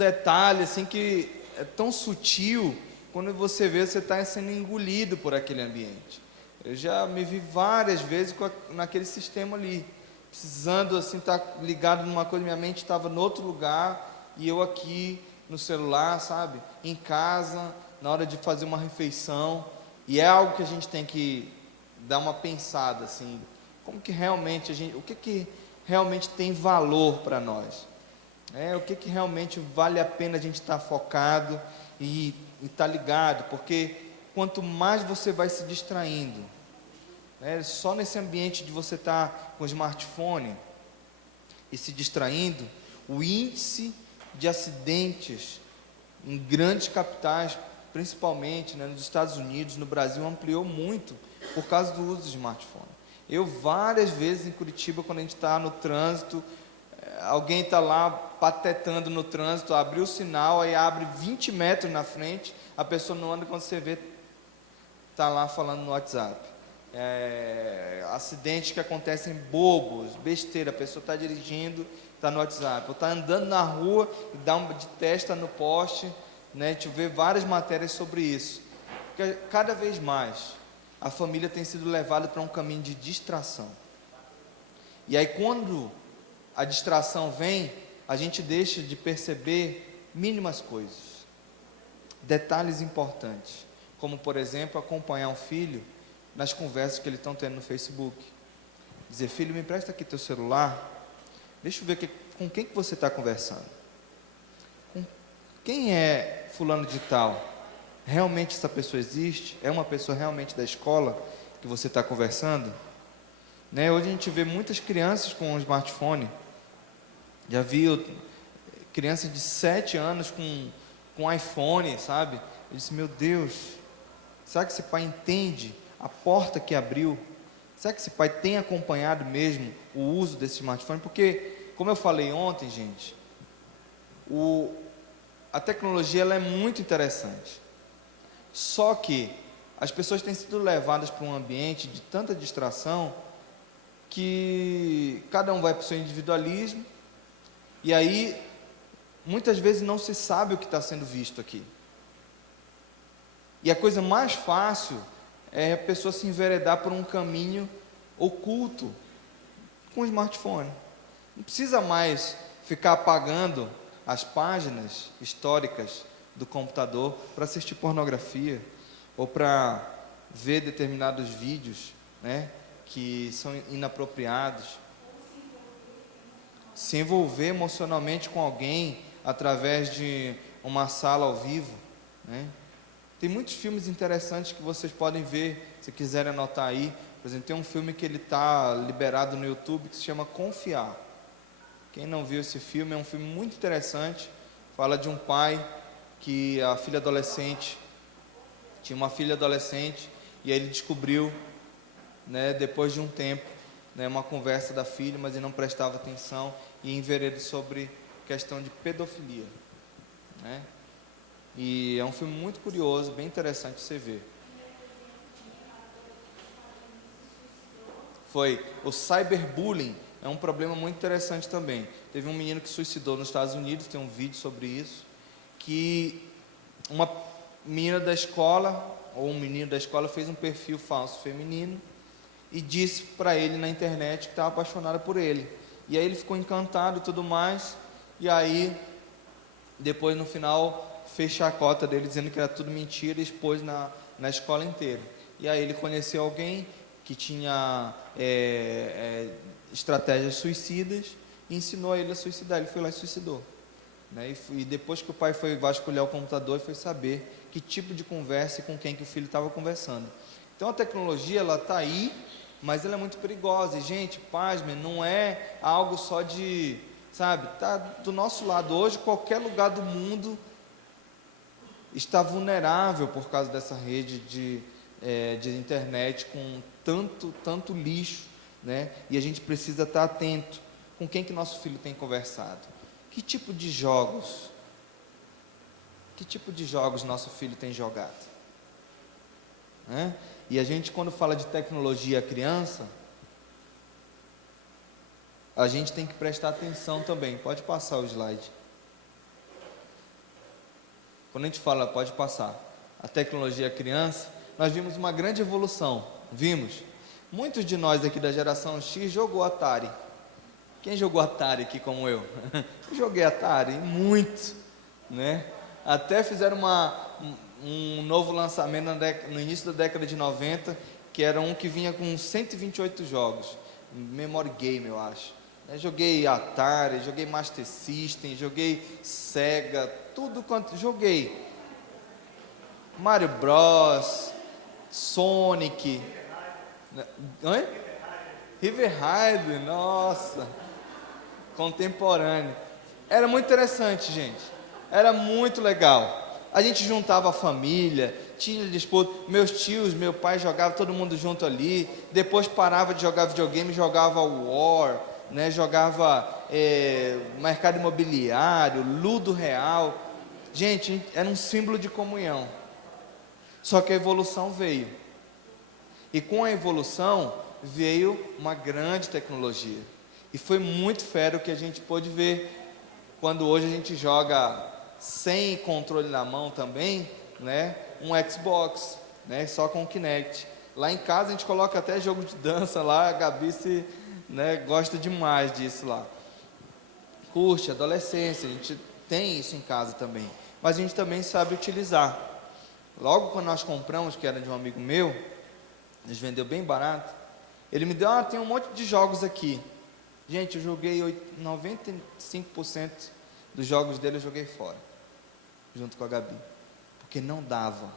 detalhe assim que é tão sutil, quando você vê, você está sendo engolido por aquele ambiente. Eu já me vi várias vezes naquele sistema ali, precisando assim estar ligado numa coisa, minha mente estava em outro lugar, e eu aqui no celular, sabe, em casa, na hora de fazer uma refeição, e é algo que a gente tem que dar uma pensada assim, como que realmente o que realmente tem valor para nós, o que realmente vale a pena a gente estar focado e estar ligado, porque quanto mais você vai se distraindo, só nesse ambiente de você estar com o smartphone e se distraindo, o índice de acidentes em grandes capitais, principalmente nos Estados Unidos, no Brasil, ampliou muito por causa do uso do smartphone. Eu várias vezes em Curitiba, quando a gente está no trânsito, alguém está lá patetando no trânsito, abriu o sinal, aí abre 20 metros na frente, a pessoa não anda, quando você vê, está lá falando no WhatsApp. Acidentes que acontecem bobos, besteira, a pessoa está dirigindo, está no WhatsApp, ou está andando na rua e dá de testa no poste, a gente vê várias matérias sobre isso, porque cada vez mais a família tem sido levada para um caminho de distração, e aí quando a distração vem, a gente deixa de perceber mínimas coisas, detalhes importantes, como por exemplo, acompanhar um filho nas conversas que eles estão tendo no Facebook, dizer: filho, me empresta aqui teu celular, deixa eu ver com quem que você está conversando, com quem é fulano de tal, realmente essa pessoa existe, é uma pessoa realmente da escola que você está conversando, Hoje a gente vê muitas crianças com um smartphone, já vi crianças de 7 anos com iPhone, sabe? Eu disse: meu Deus, será que esse pai entende a porta que abriu? Será que esse pai tem acompanhado mesmo o uso desse smartphone? Porque, como eu falei ontem, gente, a tecnologia ela é muito interessante. Só que as pessoas têm sido levadas para um ambiente de tanta distração que cada um vai para o seu individualismo, e aí muitas vezes não se sabe o que está sendo visto aqui. E a coisa mais fácil é a pessoa se enveredar por um caminho oculto com o smartphone. Não precisa mais ficar apagando as páginas históricas do computador para assistir pornografia ou para ver determinados vídeos, que são inapropriados. Se envolver emocionalmente com alguém através de uma sala ao vivo, Tem muitos filmes interessantes que vocês podem ver, se quiserem anotar aí. Por exemplo, tem um filme que ele está liberado no YouTube que se chama Confiar. Quem não viu esse filme, é um filme muito interessante. Fala de um pai que a filha adolescente, tinha uma filha adolescente, e aí ele descobriu, depois de um tempo, uma conversa da filha, mas ele não prestava atenção e enveredou sobre questão de pedofilia, E é um filme muito curioso, bem interessante você ver. Foi o cyberbullying, é um problema muito interessante também. Teve um menino que suicidou nos Estados Unidos, tem um vídeo sobre isso, que uma menina da escola, ou um menino da escola, fez um perfil falso feminino e disse para ele na internet que estava apaixonada por ele. E aí ele ficou encantado e tudo mais, e aí depois no final fez chacota dele dizendo que era tudo mentira e expôs na escola inteira. E aí ele conheceu alguém que tinha estratégias suicidas e ensinou ele a suicidar. Ele foi lá e suicidou, E depois que o pai foi vasculhar o computador, foi saber que tipo de conversa e com quem que o filho estava conversando. Então a tecnologia, ela está aí, mas ela é muito perigosa. E gente, pasmem, não é algo só de, está do nosso lado. Hoje qualquer lugar do mundo está vulnerável por causa dessa rede de internet com tanto lixo, E a gente precisa estar atento com quem que nosso filho tem conversado, que tipo de jogos nosso filho tem jogado, E a gente, quando fala de tecnologia à criança, a gente tem que prestar atenção também. Pode passar o slide. quando a gente fala, pode passar, a tecnologia criança, nós vimos uma grande evolução, vimos. Muitos de nós aqui da geração X jogou Atari. Quem jogou Atari aqui como eu? Joguei Atari, muito, né? Até fizeram um novo lançamento no início da década de 90, que era um que vinha com 128 jogos, Memory Game, eu acho. Joguei Atari, joguei Master System, joguei Sega, tudo quanto joguei. Mario Bros, Sonic, oi? River Raid, nossa, contemporâneo. Era muito interessante, gente. Era muito legal. A gente juntava a família, tinha disputa. Meus tios, meu pai jogava todo mundo junto ali. Depois parava de jogar videogame, jogava War, né? Jogava mercado imobiliário, Ludo Real. Gente, era um símbolo de comunhão. Só que a evolução veio. E com a evolução veio uma grande tecnologia. E foi muito fera o que a gente pôde ver quando hoje a gente joga sem controle na mão também, né? Um Xbox, né? Só com o Kinect. Lá em casa a gente coloca até jogo de dança lá, a Gabi gosta demais disso lá. Curte, adolescência, a gente tem isso em casa também. Mas a gente também sabe utilizar. Logo quando nós compramos, que era de um amigo meu, eles vendeu bem barato, ele me deu, tem um monte de jogos aqui. Gente, eu joguei 95% dos jogos dele, eu joguei fora, junto com a Gabi, porque não dava,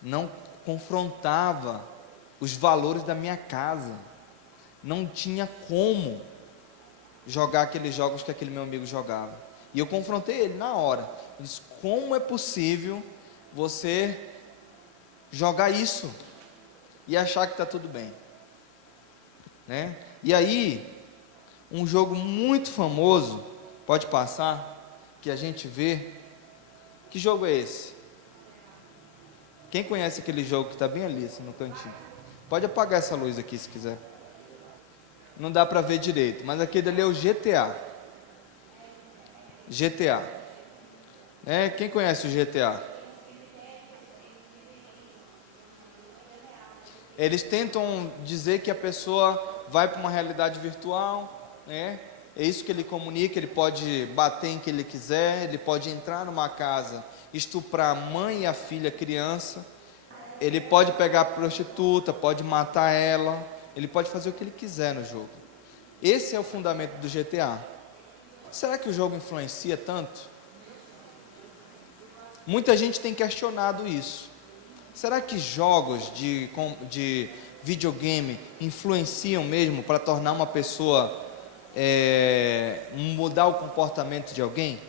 não confrontava os valores da minha casa, não tinha como jogar aqueles jogos que aquele meu amigo jogava. E eu confrontei ele na hora. Eu disse, como é possível você jogar isso e achar que está tudo bem, né? E aí, um jogo muito famoso, pode passar, que a gente vê, que jogo é esse? Quem conhece aquele jogo que está bem ali, assim, no cantinho? Pode apagar essa luz aqui se quiser. Não dá para ver direito, mas aquele ali é o GTA. GTA. Quem conhece o GTA? Eles tentam dizer que a pessoa vai para uma realidade virtual, né? É isso que ele comunica. Ele pode bater em quem ele quiser, ele pode entrar numa casa, estuprar a mãe e a filha, a criança, ele pode pegar a prostituta, pode matar ela, ele pode fazer o que ele quiser no jogo. Esse é o fundamento do GTA. Será que o jogo influencia tanto? Muita gente tem questionado isso. Será que jogos de videogame influenciam mesmo para tornar uma pessoa, mudar o comportamento de alguém?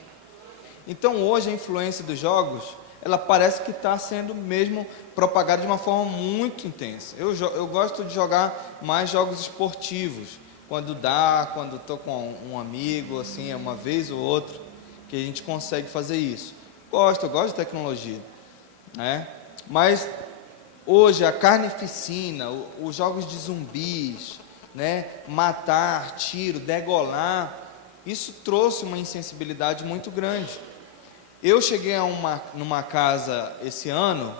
Então hoje a influência dos jogos, ela parece que está sendo mesmo propagada de uma forma muito intensa. Eu gosto de jogar mais jogos esportivos, quando estou com um amigo, assim, uma vez ou outra, que a gente consegue fazer isso. Eu gosto de tecnologia, né? Mas hoje a carnificina, os jogos de zumbis, né? Matar, tiro, degolar, isso trouxe uma insensibilidade muito grande. Eu cheguei numa casa esse ano,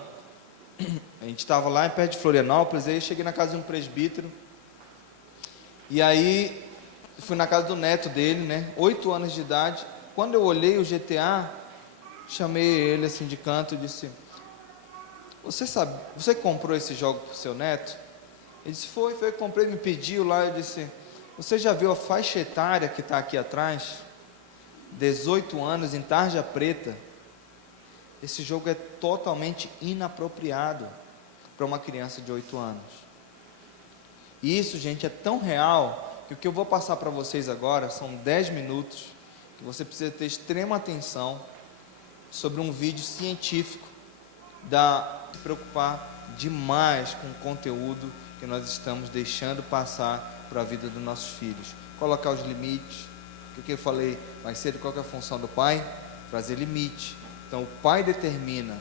a gente estava lá perto de Florianópolis, aí cheguei na casa de um presbítero, e aí fui na casa do neto dele, né? 8 anos de idade. Quando eu olhei o GTA, chamei ele assim de canto e disse: você comprou esse jogo para o seu neto? Ele disse, foi, comprei, me pediu lá. Eu disse, você já viu a faixa etária que está aqui atrás? 18 anos, em tarja preta. Esse jogo é totalmente inapropriado para uma criança de 8 anos. E isso, gente, é tão real, que o que eu vou passar para vocês agora, são 10 minutos, que você precisa ter extrema atenção, sobre um vídeo científico, se preocupar demais com o conteúdo que nós estamos deixando passar para a vida dos nossos filhos. Colocar os limites, o que eu falei mais cedo, qual que é a função do pai? Trazer limite. Então o pai determina,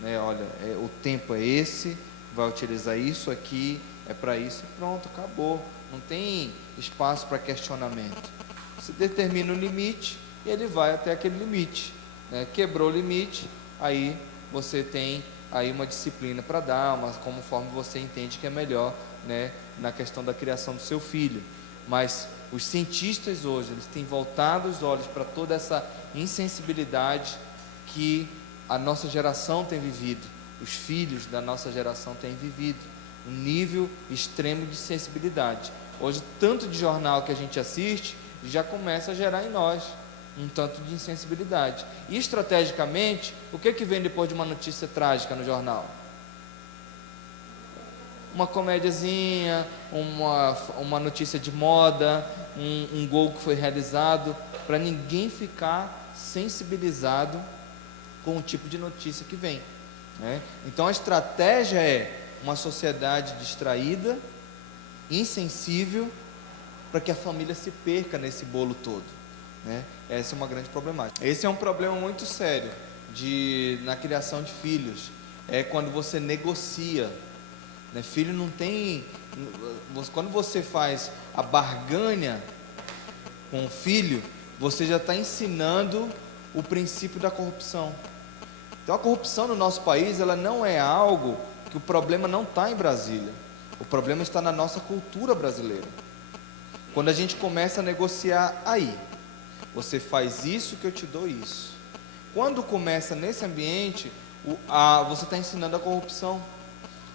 né, olha, o tempo é esse, vai utilizar isso aqui, é para isso, e pronto, acabou. Não tem espaço para questionamento. Você determina o limite e ele vai até aquele limite. né? Quebrou o limite, aí você tem aí uma disciplina para dar, mas conforme você entende que é melhor, né, na questão da criação do seu filho. Mas os cientistas hoje, eles têm voltado os olhos para toda essa insensibilidade que a nossa geração tem vivido, os filhos da nossa geração têm vivido, um nível extremo de sensibilidade. Hoje, tanto de jornal que a gente assiste, já começa a gerar em nós um tanto de insensibilidade. E estrategicamente, o que vem depois de uma notícia trágica no jornal? Uma comédiazinha, uma notícia de moda, um gol que foi realizado, para ninguém ficar sensibilizado com o tipo de notícia que vem, né? Então a estratégia é uma sociedade distraída, insensível, para que a família se perca nesse bolo todo, né? Essa é uma grande problemática. Esse é um problema muito sério na criação de filhos, é quando você negocia, né? Filho não tem, quando você faz a barganha com o filho, você já está ensinando o princípio da corrupção. Então a corrupção no nosso país, ela não é algo que o problema não está em Brasília, o problema está na nossa cultura brasileira. Quando a gente começa a negociar, aí, você faz isso que eu te dou isso. Quando começa nesse ambiente, você está ensinando a corrupção.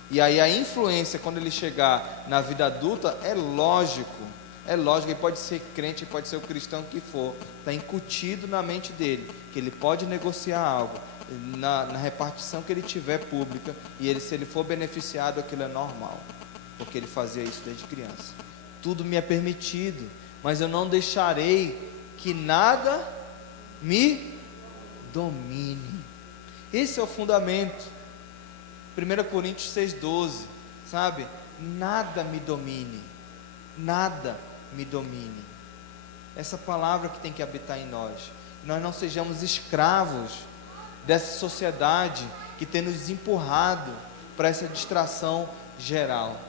E aí a influência, quando ele chegar na vida adulta, é lógico, ele pode ser crente, pode ser o cristão que for, está incutido na mente dele, que ele pode negociar algo, na repartição que ele tiver pública, e se ele for beneficiado, aquilo é normal, porque ele fazia isso desde criança. Tudo me é permitido, mas eu não deixarei que nada me domine. Esse é o fundamento. 1 Coríntios 6,12, sabe? Nada me domine, nada me domine. Essa palavra que tem que habitar em nós. Nós não sejamos escravos dessa sociedade que tem nos empurrado para essa distração geral.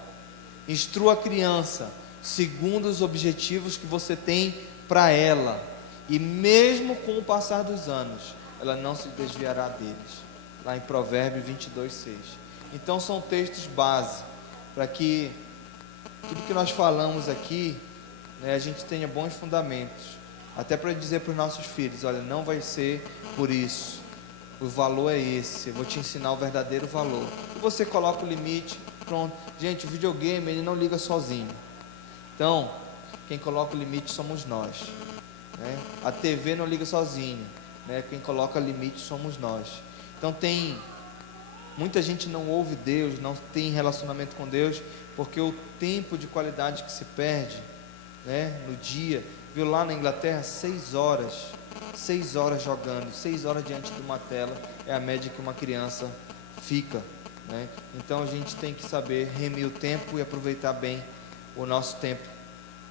Instrua a criança segundo os objetivos que você tem para ela, e mesmo com o passar dos anos, ela não se desviará deles. Lá em Provérbios 22:6. Então são textos base para que tudo que nós falamos aqui, né, a gente tenha bons fundamentos, até para dizer para os nossos filhos: olha, não vai ser por isso, o valor é esse, eu vou te ensinar o verdadeiro valor. E você coloca o limite, pronto. Gente, o videogame, ele não liga sozinho. Então, quem coloca o limite somos nós, né? A TV não liga sozinho, né? Quem coloca o limite somos nós. Então muita gente não ouve Deus, não tem relacionamento com Deus, porque o tempo de qualidade que se perde, né, no dia, viu lá na Inglaterra, 6 horas jogando, 6 horas diante de uma tela, é a média que uma criança fica, né? Então a gente tem que saber remir o tempo e aproveitar bem o nosso tempo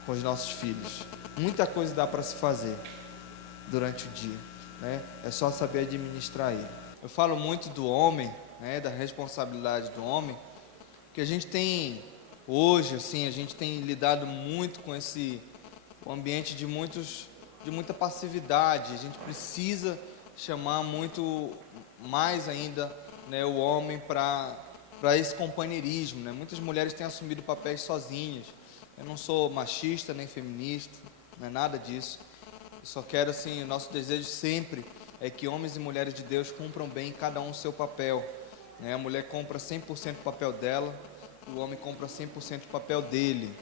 com os nossos filhos. Muita coisa dá para se fazer durante o dia, né? É só saber administrar ele. Eu falo muito do homem, né, da responsabilidade do homem, que a gente tem hoje, assim, a gente tem lidado muito com o ambiente de muita passividade. A gente precisa chamar muito mais ainda, né, o homem para esse companheirismo, né? Muitas mulheres têm assumido papéis sozinhas. Eu não sou machista nem feminista, não é nada disso. Eu só quero, assim, o nosso desejo sempre é que homens e mulheres de Deus cumpram bem cada um o seu papel, né? A mulher compra 100% o papel dela, o homem compra 100% o papel dele,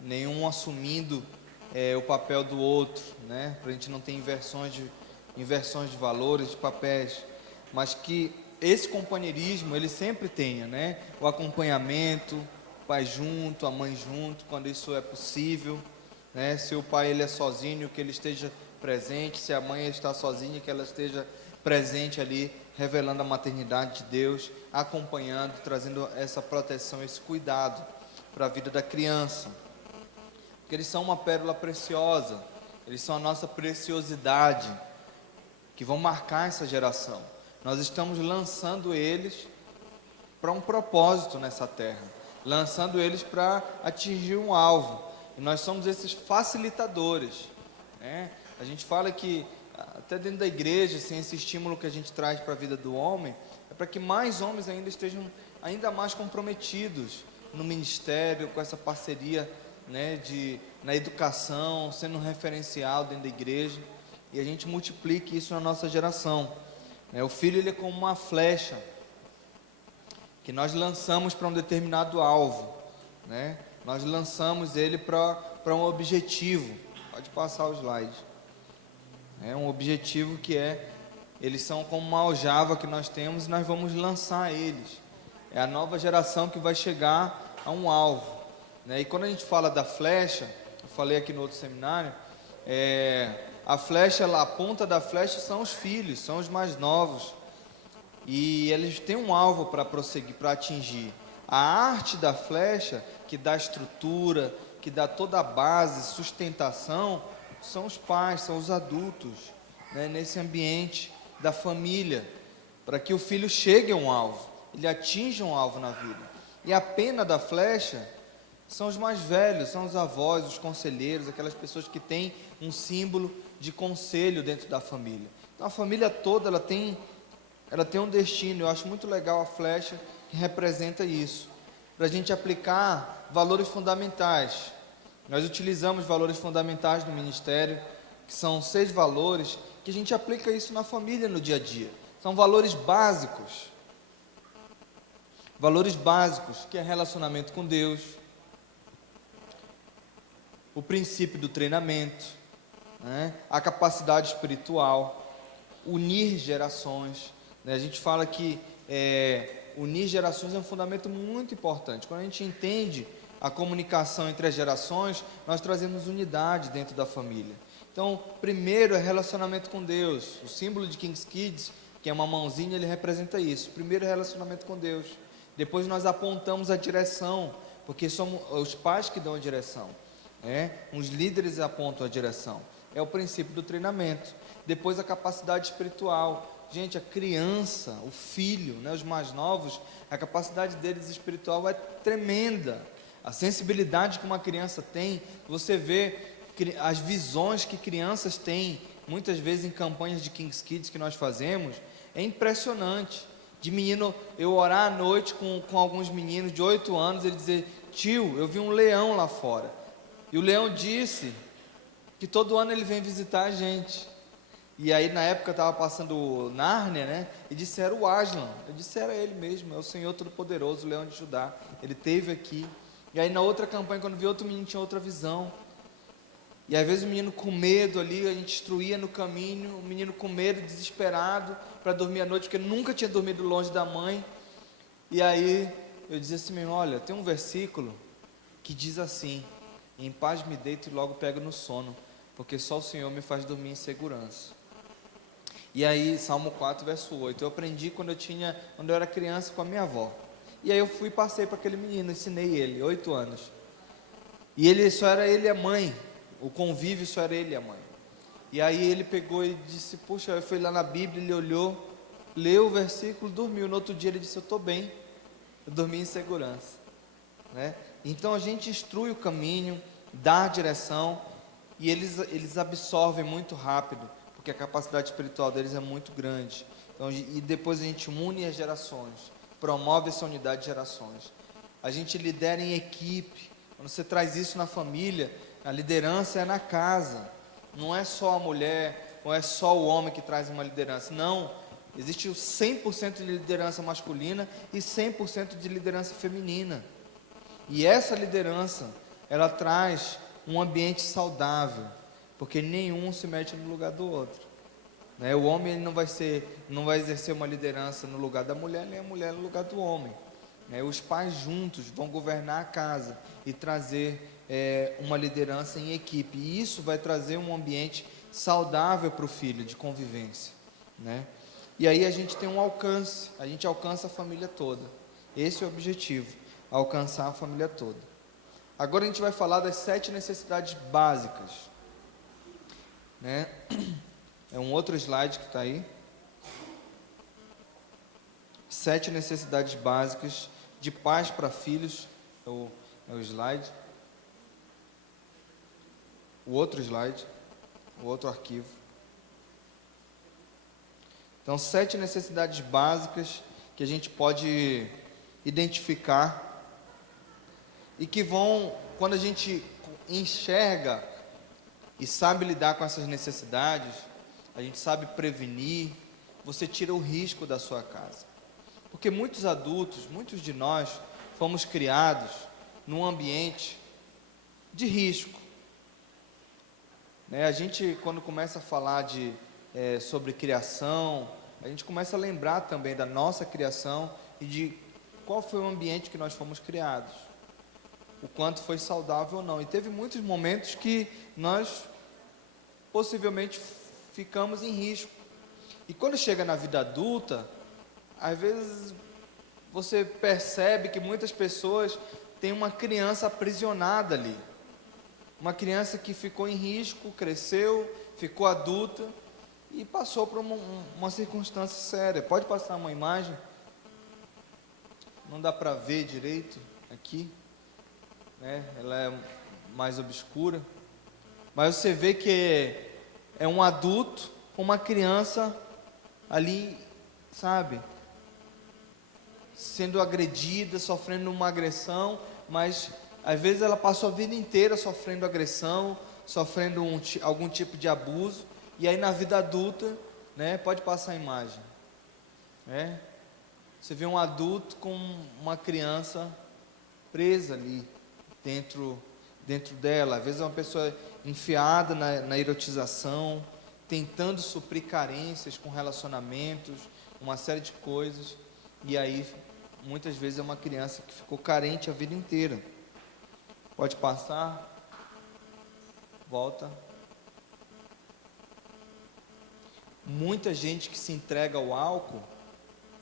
nenhum assumindo o papel do outro, né? Para a gente não ter inversões de valores, de papéis, mas que esse companheirismo ele sempre tenha, né? O acompanhamento, o pai junto, a mãe junto, quando isso é possível, né? Se o pai ele é sozinho, que ele esteja presente, se a mãe está sozinha, que ela esteja presente ali, revelando a maternidade de Deus, acompanhando, trazendo essa proteção, esse cuidado para a vida da criança, porque eles são uma pérola preciosa, eles são a nossa preciosidade, que vão marcar essa geração. Nós estamos lançando eles para um propósito nessa terra, lançando eles para atingir um alvo, e nós somos esses facilitadores, né? A gente fala que até dentro da igreja, assim, esse estímulo que a gente traz para a vida do homem, é para que mais homens ainda estejam ainda mais comprometidos no ministério, com essa parceria, né, na educação, sendo um referencial dentro da igreja, e a gente multiplique isso na nossa geração. O filho, ele é como uma flecha que nós lançamos para um determinado alvo, né? Nós lançamos ele para um objetivo. Pode passar o slide. É um objetivo que eles são como uma aljava que nós temos e nós vamos lançar eles. É a nova geração que vai chegar a um alvo, né? E quando a gente fala da flecha, eu falei aqui no outro seminário, a flecha, a ponta da flecha são os filhos, são os mais novos, e eles têm um alvo para prosseguir, para atingir. A arte da flecha, que dá estrutura, que dá toda a base, sustentação, são os pais, são os adultos, né, nesse ambiente da família, para que o filho chegue a um alvo, ele atinja um alvo na vida. E a pena da flecha são os mais velhos, são os avós, os conselheiros, aquelas pessoas que têm um símbolo de conselho dentro da família. Então a família toda, ela tem um destino. Eu acho muito legal a flecha que representa isso, para a gente aplicar valores fundamentais. Nós utilizamos valores fundamentais no ministério, que são 6 valores, que a gente aplica isso na família no dia a dia. São valores básicos, que é relacionamento com Deus, o princípio do treinamento, né? A capacidade espiritual, unir gerações, né? A gente fala que unir gerações é um fundamento muito importante. Quando a gente entende a comunicação entre as gerações, nós trazemos unidade dentro da família. Então, primeiro é relacionamento com Deus. O símbolo de King's Kids, que é uma mãozinha, ele representa isso. Primeiro é relacionamento com Deus. Depois nós apontamos a direção, porque somos os pais que dão a direção, os líderes apontam a direção. É o princípio do treinamento. Depois a capacidade espiritual. Gente, a criança, o filho, né, os mais novos, a capacidade deles espiritual é tremenda. A sensibilidade que uma criança tem, você vê as visões que crianças têm, muitas vezes em campanhas de King's Kids que nós fazemos, é impressionante. De menino, eu orar à noite com alguns meninos de 8 anos, ele dizer: tio, eu vi um leão lá fora. E o leão disse que todo ano ele vem visitar a gente. E aí na época eu estava passando Nárnia, né? E disseram o Aslan. Eu disse: era ele mesmo, é o Senhor Todo-Poderoso, o Leão de Judá. Ele esteve aqui. E aí na outra campanha, quando vi outro menino, tinha outra visão. E às vezes o menino com medo ali, a gente instruía no caminho, o menino com medo, desesperado, para dormir à noite, porque nunca tinha dormido longe da mãe. E aí eu dizia assim mesmo: olha, tem um versículo que diz assim: em paz me deito e logo pego no sono, porque só o Senhor me faz dormir em segurança. E aí, Salmo 4, verso 8, eu aprendi quando eu era criança com a minha avó. E aí eu fui e passei para aquele menino, ensinei ele, 8 anos. E só era ele e a mãe, o convívio só era ele e a mãe. E aí ele pegou e disse: puxa, eu fui lá na Bíblia, ele olhou, leu o versículo, dormiu. No outro dia ele disse: eu estou bem, eu dormi em segurança, né? Então a gente instrui o caminho, dá a direção, e eles absorvem muito rápido, porque a capacidade espiritual deles é muito grande. Então, e depois a gente une as gerações, promove essa unidade de gerações. A gente lidera em equipe. Quando você traz isso na família, a liderança é na casa. Não é só a mulher, não é só o homem que traz uma liderança. Não, existe o 100% de liderança masculina e 100% de liderança feminina. E essa liderança, ela traz um ambiente saudável, porque nenhum se mete no lugar do outro, né? O homem, ele não vai exercer uma liderança no lugar da mulher, nem a mulher no lugar do homem, né? Os pais juntos vão governar a casa e trazer uma liderança em equipe, e isso vai trazer um ambiente saudável para o filho, de convivência, né? E aí a gente tem um alcance, a gente alcança a família toda. Esse é o objetivo, alcançar a família toda. Agora a gente vai falar das 7 necessidades básicas, né? É um outro slide que está aí. 7 necessidades básicas de pais para filhos. É o slide. O outro slide. O outro arquivo. Então, 7 necessidades básicas que a gente pode identificar e que vão, quando a gente enxerga e sabe lidar com essas necessidades, a gente sabe prevenir, você tira o risco da sua casa. Porque muitos adultos, muitos de nós, fomos criados num ambiente de risco. A gente, quando começa a falar sobre criação, a gente começa a lembrar também da nossa criação e de qual foi o ambiente que nós fomos criados, o quanto foi saudável ou não. E teve muitos momentos que nós possivelmente ficamos em risco. E quando chega na vida adulta, às vezes você percebe que muitas pessoas têm uma criança aprisionada ali. Uma criança que ficou em risco, cresceu, ficou adulta e passou por uma circunstância séria. Pode passar uma imagem? Não dá para ver direito aqui, ela é mais obscura. Mas você vê que é um adulto com uma criança ali, sabe, sendo agredida, sofrendo uma agressão, mas às vezes ela passou a vida inteira sofrendo agressão, sofrendo algum tipo de abuso, e aí na vida adulta, pode passar a imagem, você vê um adulto com uma criança presa ali dentro dela. Às vezes é uma pessoa enfiada na erotização, tentando suprir carências com relacionamentos, uma série de coisas, e aí muitas vezes é uma criança que ficou carente a vida inteira. Pode passar, volta. Muita gente que se entrega ao álcool,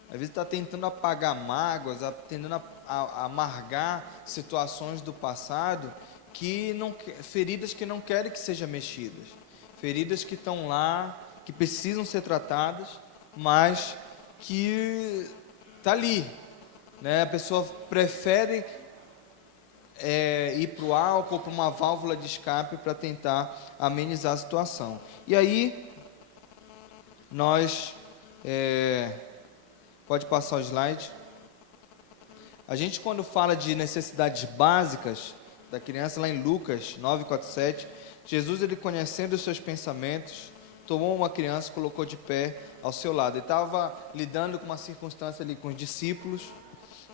às vezes está tentando apagar mágoas, tentando amargar situações do passado, feridas que não querem que sejam mexidas, feridas que estão lá, que precisam ser tratadas, mas que está ali, A pessoa prefere ir para o álcool, para uma válvula de escape para tentar amenizar a situação. E aí nós pode passar o slide. A gente, quando fala de necessidades básicas da criança, lá em Lucas 9:47, Jesus, ele conhecendo os seus pensamentos, tomou uma criança e colocou de pé ao seu lado. Ele estava lidando com uma circunstância ali com os discípulos,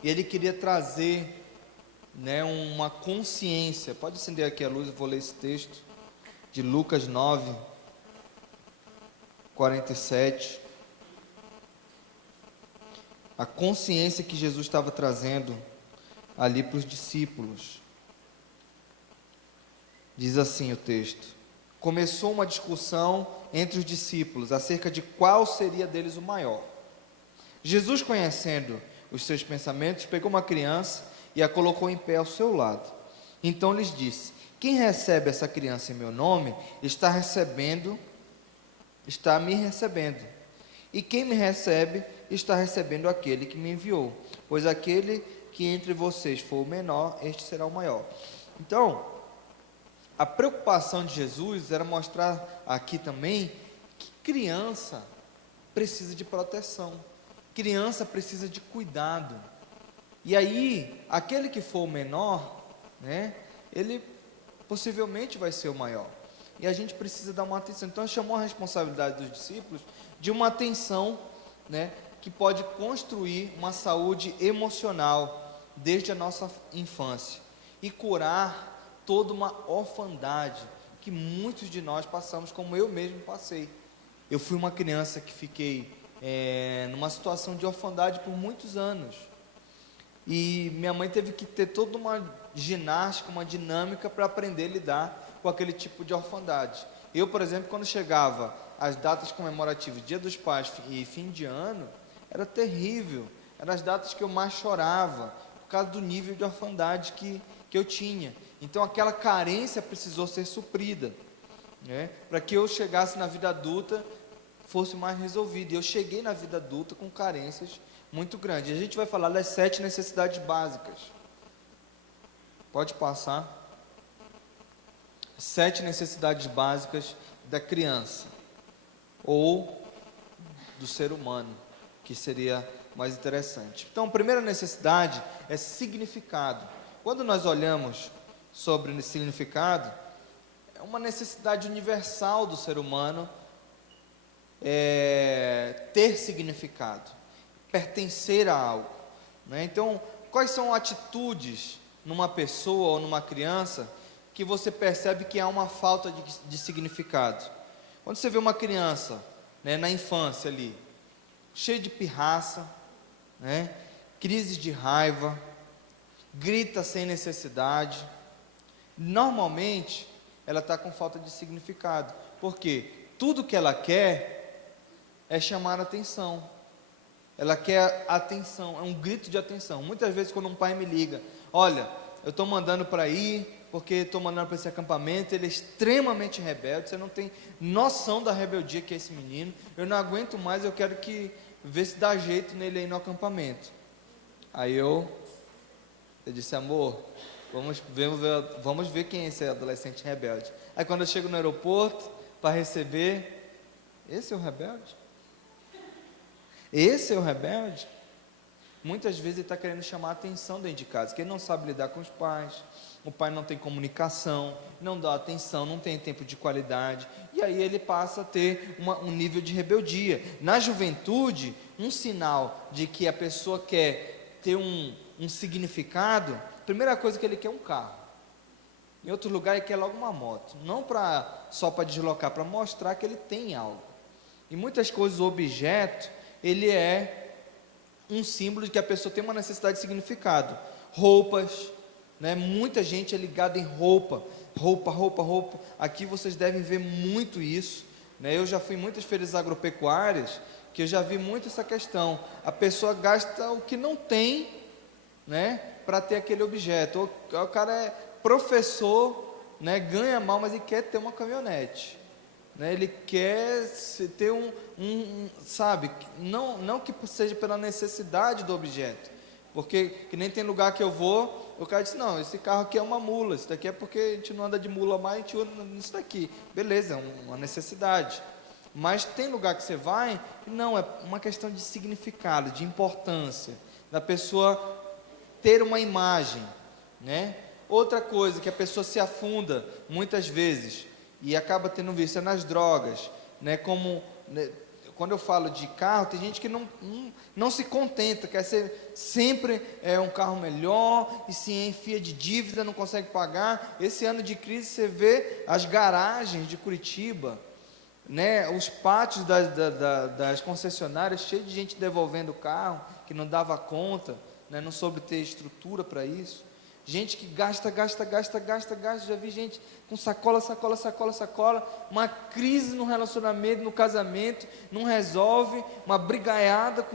e ele queria trazer uma consciência. Pode acender aqui a luz, eu vou ler esse texto de Lucas 9:47. A consciência que Jesus estava trazendo ali para os discípulos. Diz assim o texto: começou uma discussão entre os discípulos acerca de qual seria deles o maior. Jesus, conhecendo os seus pensamentos, pegou uma criança e a colocou em pé ao seu lado. Então lhes disse: quem recebe essa criança em meu nome, está me recebendo. E quem me recebe, está recebendo aquele que me enviou. Pois aquele que entre vocês for o menor, este será o maior. Então, a preocupação de Jesus era mostrar aqui também que criança precisa de proteção, criança precisa de cuidado. E aí, aquele que for o menor, ele possivelmente vai ser o maior. E a gente precisa dar uma atenção. Então, chamou a responsabilidade dos discípulos de uma atenção, que pode construir uma saúde emocional desde a nossa infância e curar toda uma orfandade que muitos de nós passamos, como eu mesmo passei. Eu fui uma criança que fiquei numa situação de orfandade por muitos anos, e minha mãe teve que ter toda uma ginástica, uma dinâmica para aprender a lidar com aquele tipo de orfandade. Eu, por exemplo, quando chegava as datas comemorativas, Dia dos Pais e fim de ano, era terrível, eram as datas que eu mais chorava, por causa do nível de orfandade que eu tinha. Então aquela carência precisou ser suprida, para que eu chegasse na vida adulta, fosse mais resolvido. E eu cheguei na vida adulta com carências muito grandes. A gente vai falar das 7 necessidades básicas. Pode passar. 7 necessidades básicas da criança, ou do ser humano, que seria mais interessante. Então, a primeira necessidade é significado. Quando nós olhamos sobre significado, é uma necessidade universal do ser humano ter significado, pertencer a algo, né? Então, quais são atitudes numa pessoa ou numa criança que você percebe que há uma falta de significado? Quando você vê uma criança, né, na infância ali, cheia de pirraça, né, crise de raiva, grita sem necessidade, normalmente ela está com falta de significado, porque tudo que ela quer é chamar atenção, ela quer atenção, é um grito de atenção. Muitas vezes quando um pai me liga, olha, eu estou mandando para ir, porque estou mandando para esse acampamento, ele é extremamente rebelde, você não tem noção da rebeldia que é esse menino, eu não aguento mais, eu quero que ver se dá jeito nele aí no acampamento. Aí eu disse, amor, vamos ver quem é esse adolescente rebelde. Aí quando eu chego no aeroporto para receber, esse é o rebelde? Esse é o rebelde? Muitas vezes ele está querendo chamar a atenção dentro de casa, que ele não sabe lidar com os pais, o pai não tem comunicação, não dá atenção, não tem tempo de qualidade, e aí ele passa a ter um nível de rebeldia. Na juventude, um sinal de que a pessoa quer ter um significado, a primeira coisa que ele quer é um carro. Em outro lugar ele quer logo uma moto, não só para deslocar, para mostrar que ele tem algo. E muitas coisas, o objeto, ele é um símbolo de que a pessoa tem uma necessidade de significado. Roupas, né? Muita gente é ligada em roupa. Aqui vocês devem ver muito isso, né? Eu já fui em muitas feiras agropecuárias, que eu já vi muito essa questão. A pessoa gasta o que não tem, né, para ter aquele objeto. O cara é professor, né, ganha mal, mas ele quer ter uma caminhonete, né? Ele quer ter sabe, não que seja pela necessidade do objeto, porque que nem tem lugar que eu vou, o cara diz, não, esse carro aqui é uma mula, isso daqui é porque a gente não anda de mula mais, a gente anda nisso daqui, beleza, é uma necessidade. Mas tem lugar que você vai, não, é uma questão de significado, de importância, da pessoa ter uma imagem, né? Outra coisa que a pessoa se afunda muitas vezes e acaba tendo vício nas drogas, né? Como, né, quando eu falo de carro, tem gente que não se contenta, quer ser sempre um carro melhor e se enfia de dívida, não consegue pagar. Esse ano de crise você vê as garagens de Curitiba, né, os pátios das concessionárias cheios de gente devolvendo o carro, que não dava conta, né, não soube ter estrutura para isso. Gente que gasta, já vi gente com sacola, uma crise no relacionamento, no casamento, não resolve, uma brigaiada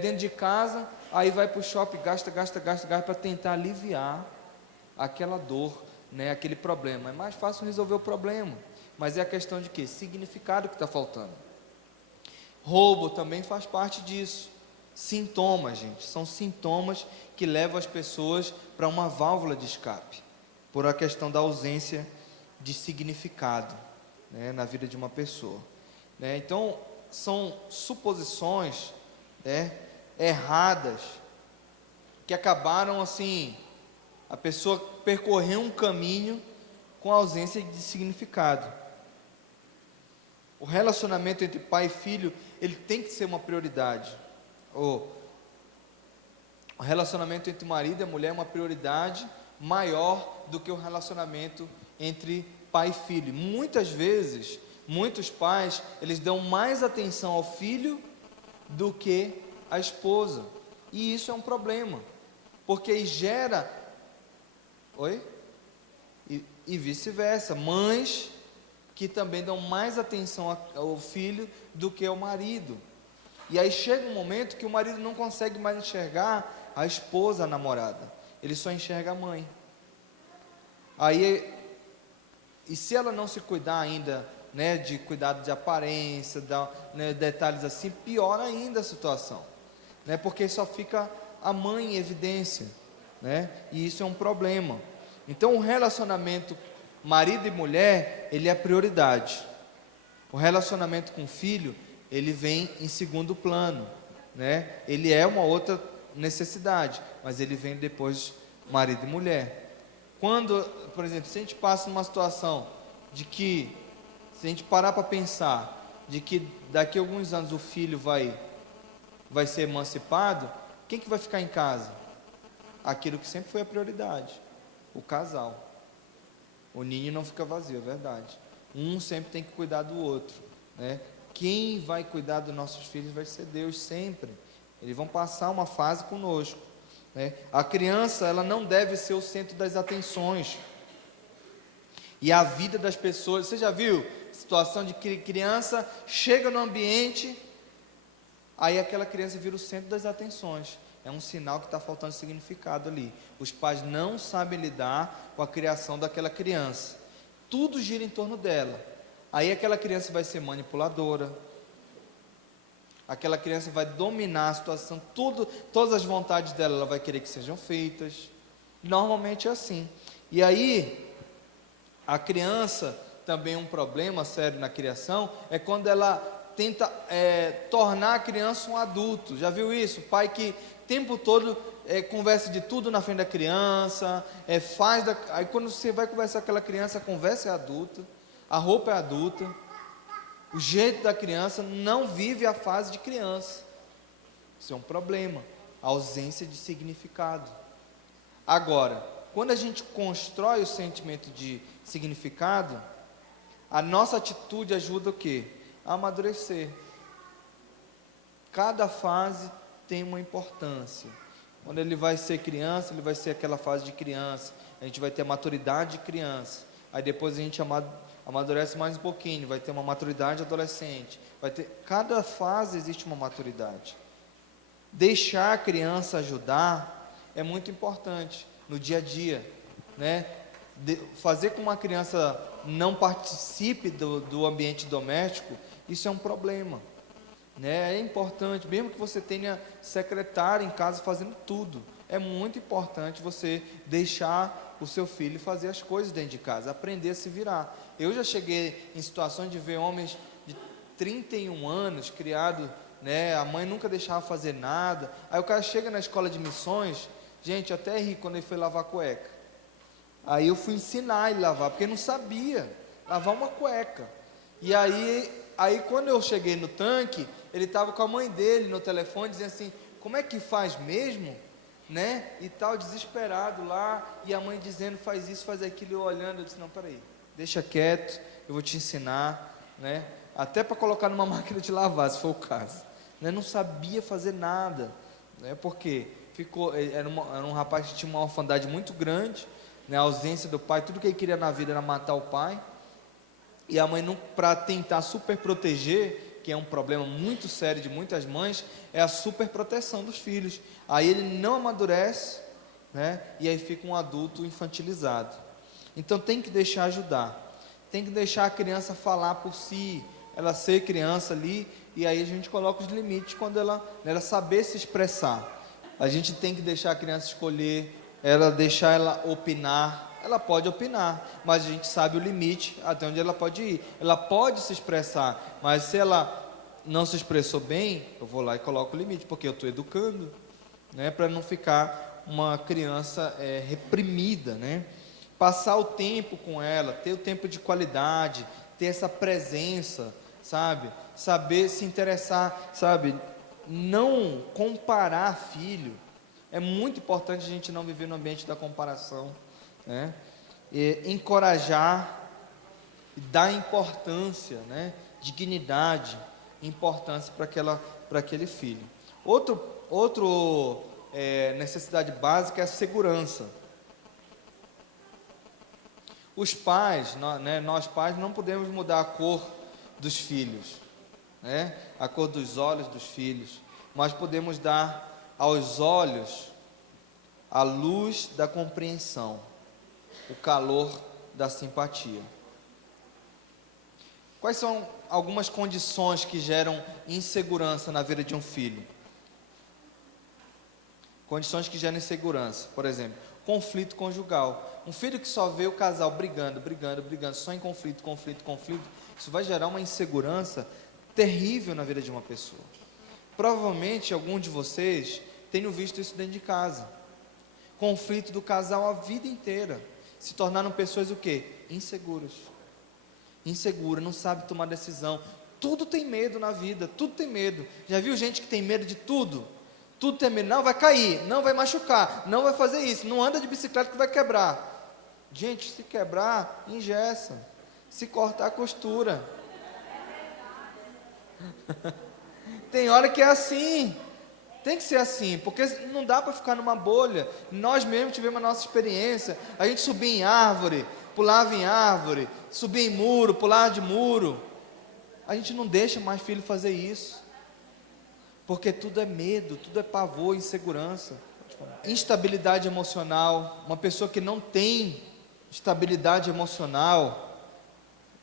dentro de casa, aí vai para o shopping, gasta para tentar aliviar aquela dor, né, aquele problema. É mais fácil resolver o problema, mas é a questão de quê? Significado que está faltando. Roubo também faz parte disso. Sintomas, gente, são sintomas que levam as pessoas para uma válvula de escape, por a questão da ausência de significado, né, na vida de uma pessoa, né? Então, são suposições, né, erradas, que acabaram assim, a pessoa percorreu um caminho com ausência de significado. O relacionamento entre pai e filho, ele tem que ser uma prioridade. O relacionamento entre marido e mulher é uma prioridade maior do que o relacionamento entre pai e filho. Muitas vezes, muitos pais, eles dão mais atenção ao filho do que à esposa, e isso é um problema, porque gera e vice-versa, mães que também dão mais atenção ao filho do que ao marido. E aí chega um momento que o marido não consegue mais enxergar a esposa, a namorada, ele só enxerga a mãe. Aí, e se ela não se cuidar ainda, né, de cuidado de aparência, né, detalhes assim, piora ainda a situação, né, porque só fica a mãe em evidência, né, e isso é um problema. Então o relacionamento marido e mulher, ele é prioridade. O relacionamento com o filho ele vem em segundo plano, né? Ele é uma outra necessidade, mas ele vem depois marido e mulher. Quando, por exemplo, se a gente passa numa situação de que, se a gente parar para pensar, de que daqui a alguns anos o filho vai ser emancipado, quem que vai ficar em casa? Aquilo que sempre foi a prioridade, o casal. O ninho não fica vazio, é verdade. Um sempre tem que cuidar do outro, né? Quem vai cuidar dos nossos filhos vai ser Deus sempre. Eles vão passar uma fase conosco, né? A criança, ela não deve ser o centro das atenções. E a vida das pessoas, você já viu situação de que criança chega no ambiente, aí aquela criança vira o centro das atenções. É um sinal que está faltando significado ali. Os pais não sabem lidar com a criação daquela criança. Tudo gira em torno dela. Aí aquela criança vai ser manipuladora. Aquela criança vai dominar a situação. Todas as vontades dela, ela vai querer que sejam feitas. Normalmente é assim. E aí, a criança, também um problema sério na criação, é quando ela tenta tornar a criança um adulto. Já viu isso? O pai que o tempo todo conversa de tudo na frente da criança, aí quando você vai conversar com aquela criança, a conversa é adulta, a roupa é adulta, o jeito da criança não vive a fase de criança. Isso é um problema, a ausência de significado. Agora, quando a gente constrói o sentimento de significado, a nossa atitude ajuda o quê? A amadurecer. Cada fase tem uma importância. Quando ele vai ser criança, ele vai ser aquela fase de criança. A gente vai ter a maturidade de criança. Aí depois a gente amadurece mais um pouquinho, vai ter uma maturidade adolescente. Cada fase existe uma maturidade. Deixar a criança ajudar é muito importante no dia a dia, né? Fazer com que uma criança não participe do ambiente doméstico, isso é um problema, né? É importante, mesmo que você tenha secretária em casa fazendo tudo, é muito importante você deixar o seu filho fazer as coisas dentro de casa, aprender a se virar. Eu já cheguei em situações de ver homens de 31 anos criados, né? A mãe nunca deixava fazer nada. Aí o cara chega na escola de missões, gente, até ri quando ele foi lavar cueca. Aí eu fui ensinar ele a lavar, porque ele não sabia lavar uma cueca. E aí quando eu cheguei no tanque, ele estava com a mãe dele no telefone, dizendo assim, como é que faz mesmo? Né? E tal, desesperado lá, e a mãe dizendo, faz isso, faz aquilo, e eu olhando, eu disse, não, peraí, deixa quieto, eu vou te ensinar, né? Até para colocar numa máquina de lavar, se for o caso. Né? Não sabia fazer nada, né? Porque era um rapaz que tinha uma orfandade muito grande, né? A ausência do pai, tudo que ele queria na vida era matar o pai, e a mãe, para tentar super proteger, que é um problema muito sério de muitas mães, é a super proteção dos filhos. Aí ele não amadurece, né? E aí fica um adulto infantilizado. Então tem que deixar ajudar, tem que deixar a criança falar por si, ela ser criança ali, e aí a gente coloca os limites quando ela saber se expressar. A gente tem que deixar a criança escolher, deixar ela opinar. Ela pode opinar, mas a gente sabe o limite até onde ela pode ir. Ela pode se expressar, mas se ela não se expressou bem, eu vou lá e coloco o limite, porque eu estou educando, né, para não ficar uma criança reprimida, né? Passar o tempo com ela, ter o tempo de qualidade, ter essa presença, sabe? Saber se interessar, sabe? Não comparar filho. É muito importante a gente não viver no ambiente da comparação, né? Encorajar, dar importância, né? Dignidade, importância para aquele filho. Outro necessidade básica é a segurança. Os pais, nós pais não podemos mudar a cor dos filhos, né? A cor dos olhos dos filhos, mas podemos dar aos olhos a luz da compreensão, o calor da simpatia. Quais são algumas condições que geram insegurança na vida de um filho? Condições que geram insegurança, por exemplo, conflito conjugal. Um filho que só vê o casal brigando, só em conflito, isso vai gerar uma insegurança terrível na vida de uma pessoa. Provavelmente algum de vocês tenham visto isso dentro de casa. Conflito do casal a vida inteira. Se tornaram pessoas o quê? Inseguras. Insegura, não sabe tomar decisão. Tudo tem medo na vida, tudo tem medo. Já viu gente que tem medo de tudo? Tudo tem medo, não vai cair, não vai machucar, não vai fazer isso, não anda de bicicleta que vai quebrar. Gente, se quebrar, engessa. Se cortar, costura. Tem hora que é assim. Tem que ser assim, porque não dá para ficar numa bolha. Nós mesmos tivemos a nossa experiência. A gente subia em árvore, pulava em árvore, subia em muro, pulava de muro. A gente não deixa mais filho fazer isso, porque tudo é medo, tudo é pavor, insegurança, instabilidade emocional. Uma pessoa que não tem estabilidade emocional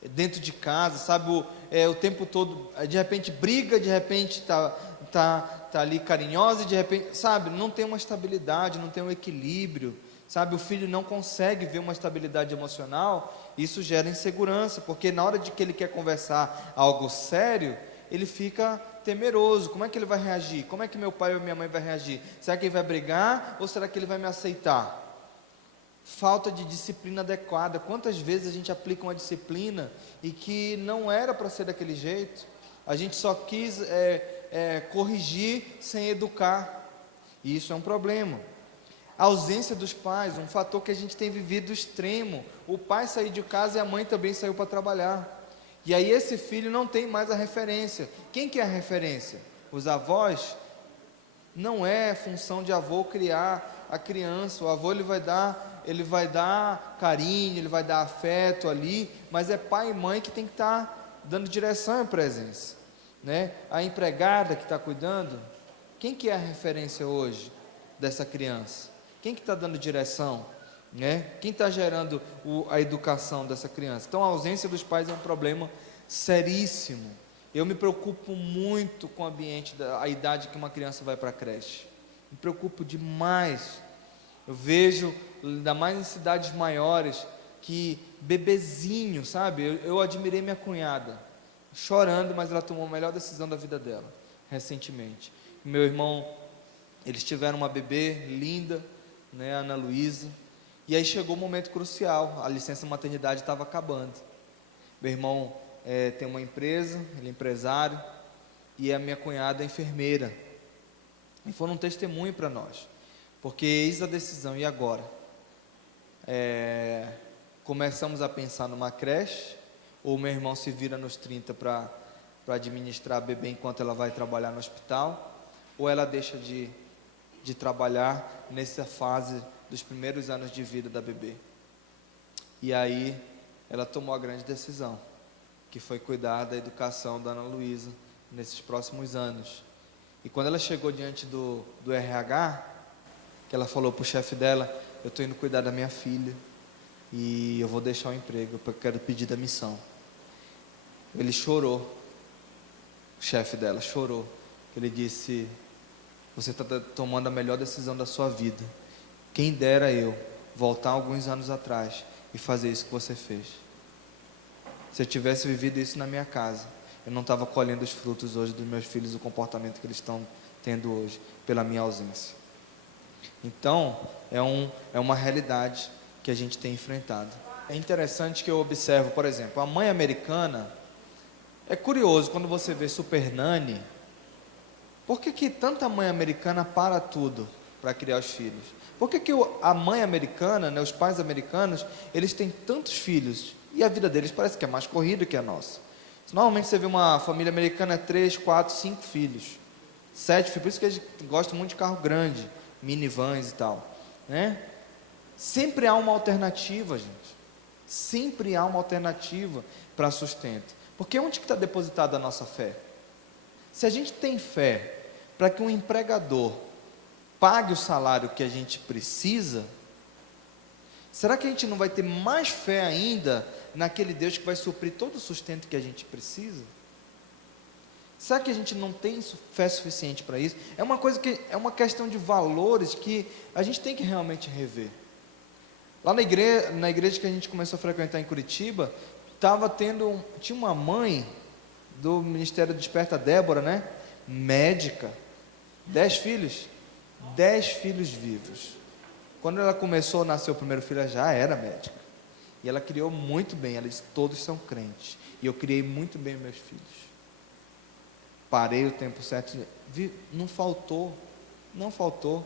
dentro de casa, sabe, o tempo todo, de repente briga, de repente tá ali carinhosa, e de repente, sabe, não tem uma estabilidade, não tem um equilíbrio, sabe, o filho não consegue ver uma estabilidade emocional. Isso gera insegurança, porque na hora de que ele quer conversar algo sério, ele fica temeroso. Como é que ele vai reagir? Como é que meu pai ou minha mãe vai reagir? Será que ele vai brigar ou será que ele vai me aceitar? Falta de disciplina adequada. Quantas vezes a gente aplica uma disciplina e que não era para ser daquele jeito? A gente só quis corrigir sem educar, e isso é um problema. A ausência dos pais, um fator que a gente tem vivido extremo. O pai saiu de casa e a mãe também saiu para trabalhar. E aí esse filho não tem mais a referência. Quem que é a referência? Os avós? Não é função de avô criar a criança. O avô ele vai dar carinho, ele vai dar afeto ali, mas é pai e mãe que tem que estar dando direção e presença, né? A empregada que está cuidando, quem que é a referência hoje dessa criança? Quem que está dando direção, né? Quem está gerando a educação dessa criança? Então a ausência dos pais é um problema seríssimo. Eu me preocupo muito com o ambiente, a idade que uma criança vai para a creche. Me preocupo demais. Eu vejo, ainda mais em cidades maiores, que bebezinho, sabe? Eu admirei minha cunhada, chorando, mas ela tomou a melhor decisão da vida dela, recentemente. Meu irmão, eles tiveram uma bebê linda, né, Ana Luísa, e aí chegou o momento crucial, a licença maternidade estava acabando. Meu irmão tem uma empresa, ele é empresário, e a minha cunhada é enfermeira, e foram um testemunho para nós, porque eis a decisão, e agora? Começamos a pensar numa creche, ou meu irmão se vira nos 30 para administrar a bebê enquanto ela vai trabalhar no hospital, ou ela deixa de trabalhar nessa fase dos primeiros anos de vida da bebê. E aí ela tomou a grande decisão, que foi cuidar da educação da Ana Luísa nesses próximos anos. E quando ela chegou diante do RH, que ela falou para o chefe dela: eu estou indo cuidar da minha filha e eu vou deixar o emprego porque eu quero pedir demissão. Ele chorou, o chefe dela chorou. Ele disse: você está tomando a melhor decisão da sua vida. Quem dera eu voltar alguns anos atrás e fazer isso que você fez. Se eu tivesse vivido isso na minha casa, eu não estava colhendo os frutos hoje dos meus filhos, o comportamento que eles estão tendo hoje, pela minha ausência. Então, é uma realidade que a gente tem enfrentado. É interessante que eu observo, por exemplo, a mãe americana. É curioso quando você vê Super Nanny. Por que tanta mãe americana para tudo para criar os filhos? Por que a mãe americana, né, os pais americanos, eles têm tantos filhos e a vida deles parece que é mais corrida que a nossa? Normalmente você vê uma família americana 3, 4, 5 filhos, 7 filhos, por isso que eles gostam muito de carro grande, minivans e tal, né? Sempre há uma alternativa, gente. Sempre há uma alternativa para sustento. Porque onde que está depositada a nossa fé? Se a gente tem fé para que um empregador pague o salário que a gente precisa, será que a gente não vai ter mais fé ainda naquele Deus que vai suprir todo o sustento que a gente precisa? Será que a gente não tem fé suficiente para isso? É uma coisa que é uma questão de valores que a gente tem que realmente rever. Lá na igreja que a gente começou a frequentar em Curitiba, tinha uma mãe do Ministério Desperta Débora, né? Médica, 10 filhos, 10 filhos vivos. Quando ela começou a nascer o primeiro filho, ela já era médica. E ela criou muito bem, ela disse, todos são crentes. E eu criei muito bem meus filhos. Parei o tempo certo, não faltou, não faltou.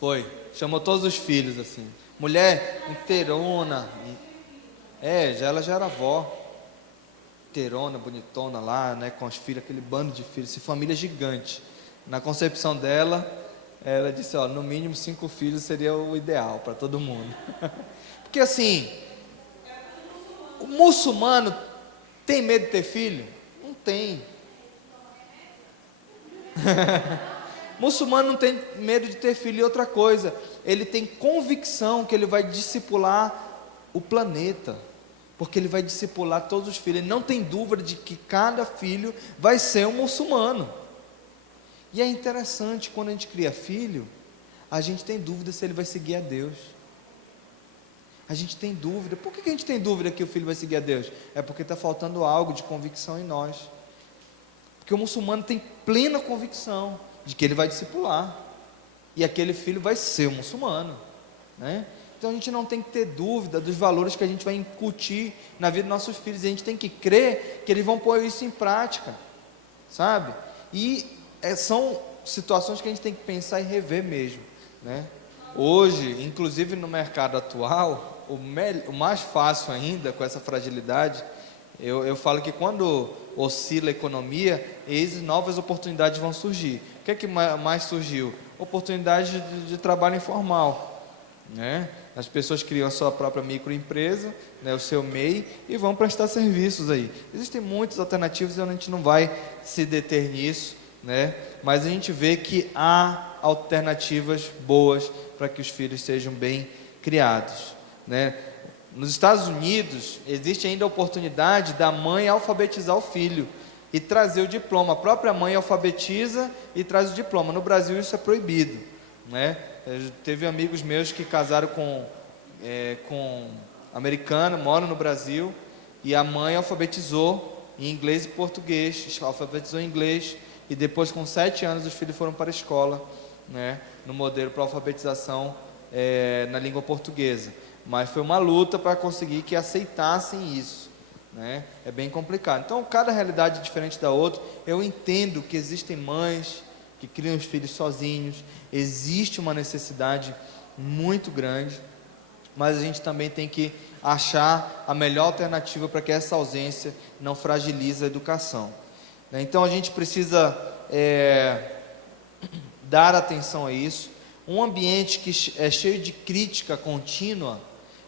Foi, chamou todos os filhos assim. Mulher inteirona, ela já era avó. Inteirona, bonitona lá, né, com os filhos, aquele bando de filhos, essa família gigante. Na concepção dela, ela disse, no mínimo 5 filhos seria o ideal para todo mundo. Porque assim, o muçulmano tem medo de ter filho? Não tem. Muçulmano não tem medo de ter filho. E outra coisa, ele tem convicção que ele vai discipular o planeta, porque ele vai discipular todos os filhos. Ele não tem dúvida de que cada filho vai ser um muçulmano. E é interessante, quando a gente cria filho, a gente tem dúvida se ele vai seguir a Deus. A gente tem dúvida. Por que a gente tem dúvida que o filho vai seguir a Deus? É porque está faltando algo de convicção em nós. Porque o muçulmano tem plena convicção de que ele vai discipular, e aquele filho vai ser um muçulmano, né? Então a gente não tem que ter dúvida dos valores que a gente vai incutir na vida dos nossos filhos. A gente tem que crer que eles vão pôr isso em prática, sabe? E são situações que a gente tem que pensar e rever mesmo, né? Hoje, inclusive no mercado atual, o mais fácil ainda, com essa fragilidade, eu falo que quando oscila a economia, novas oportunidades vão surgir. O que é que mais surgiu? Oportunidade de trabalho informal, né? As pessoas criam a sua própria microempresa, né, o seu MEI, e vão prestar serviços aí. Existem muitas alternativas e a gente não vai se deter nisso, né? Mas a gente vê que há alternativas boas para que os filhos sejam bem criados, né? Nos Estados Unidos, existe ainda a oportunidade da mãe alfabetizar o filho e trazer o diploma. A própria mãe alfabetiza e traz o diploma. No Brasil isso é proibido, né? Teve amigos meus que casaram com americano, moram no Brasil, e a mãe alfabetizou em inglês e português, alfabetizou em inglês, e depois com 7 anos os filhos foram para a escola, né, no modelo para alfabetização na língua portuguesa. Mas foi uma luta para conseguir que aceitassem isso, né? É bem complicado. Então cada realidade é diferente da outra. Eu entendo que existem mães que criam os filhos sozinhos, existe uma necessidade muito grande, mas a gente também tem que achar a melhor alternativa para que essa ausência não fragilize a educação, né? Então a gente precisa dar atenção a isso. Um ambiente que é cheio de crítica contínua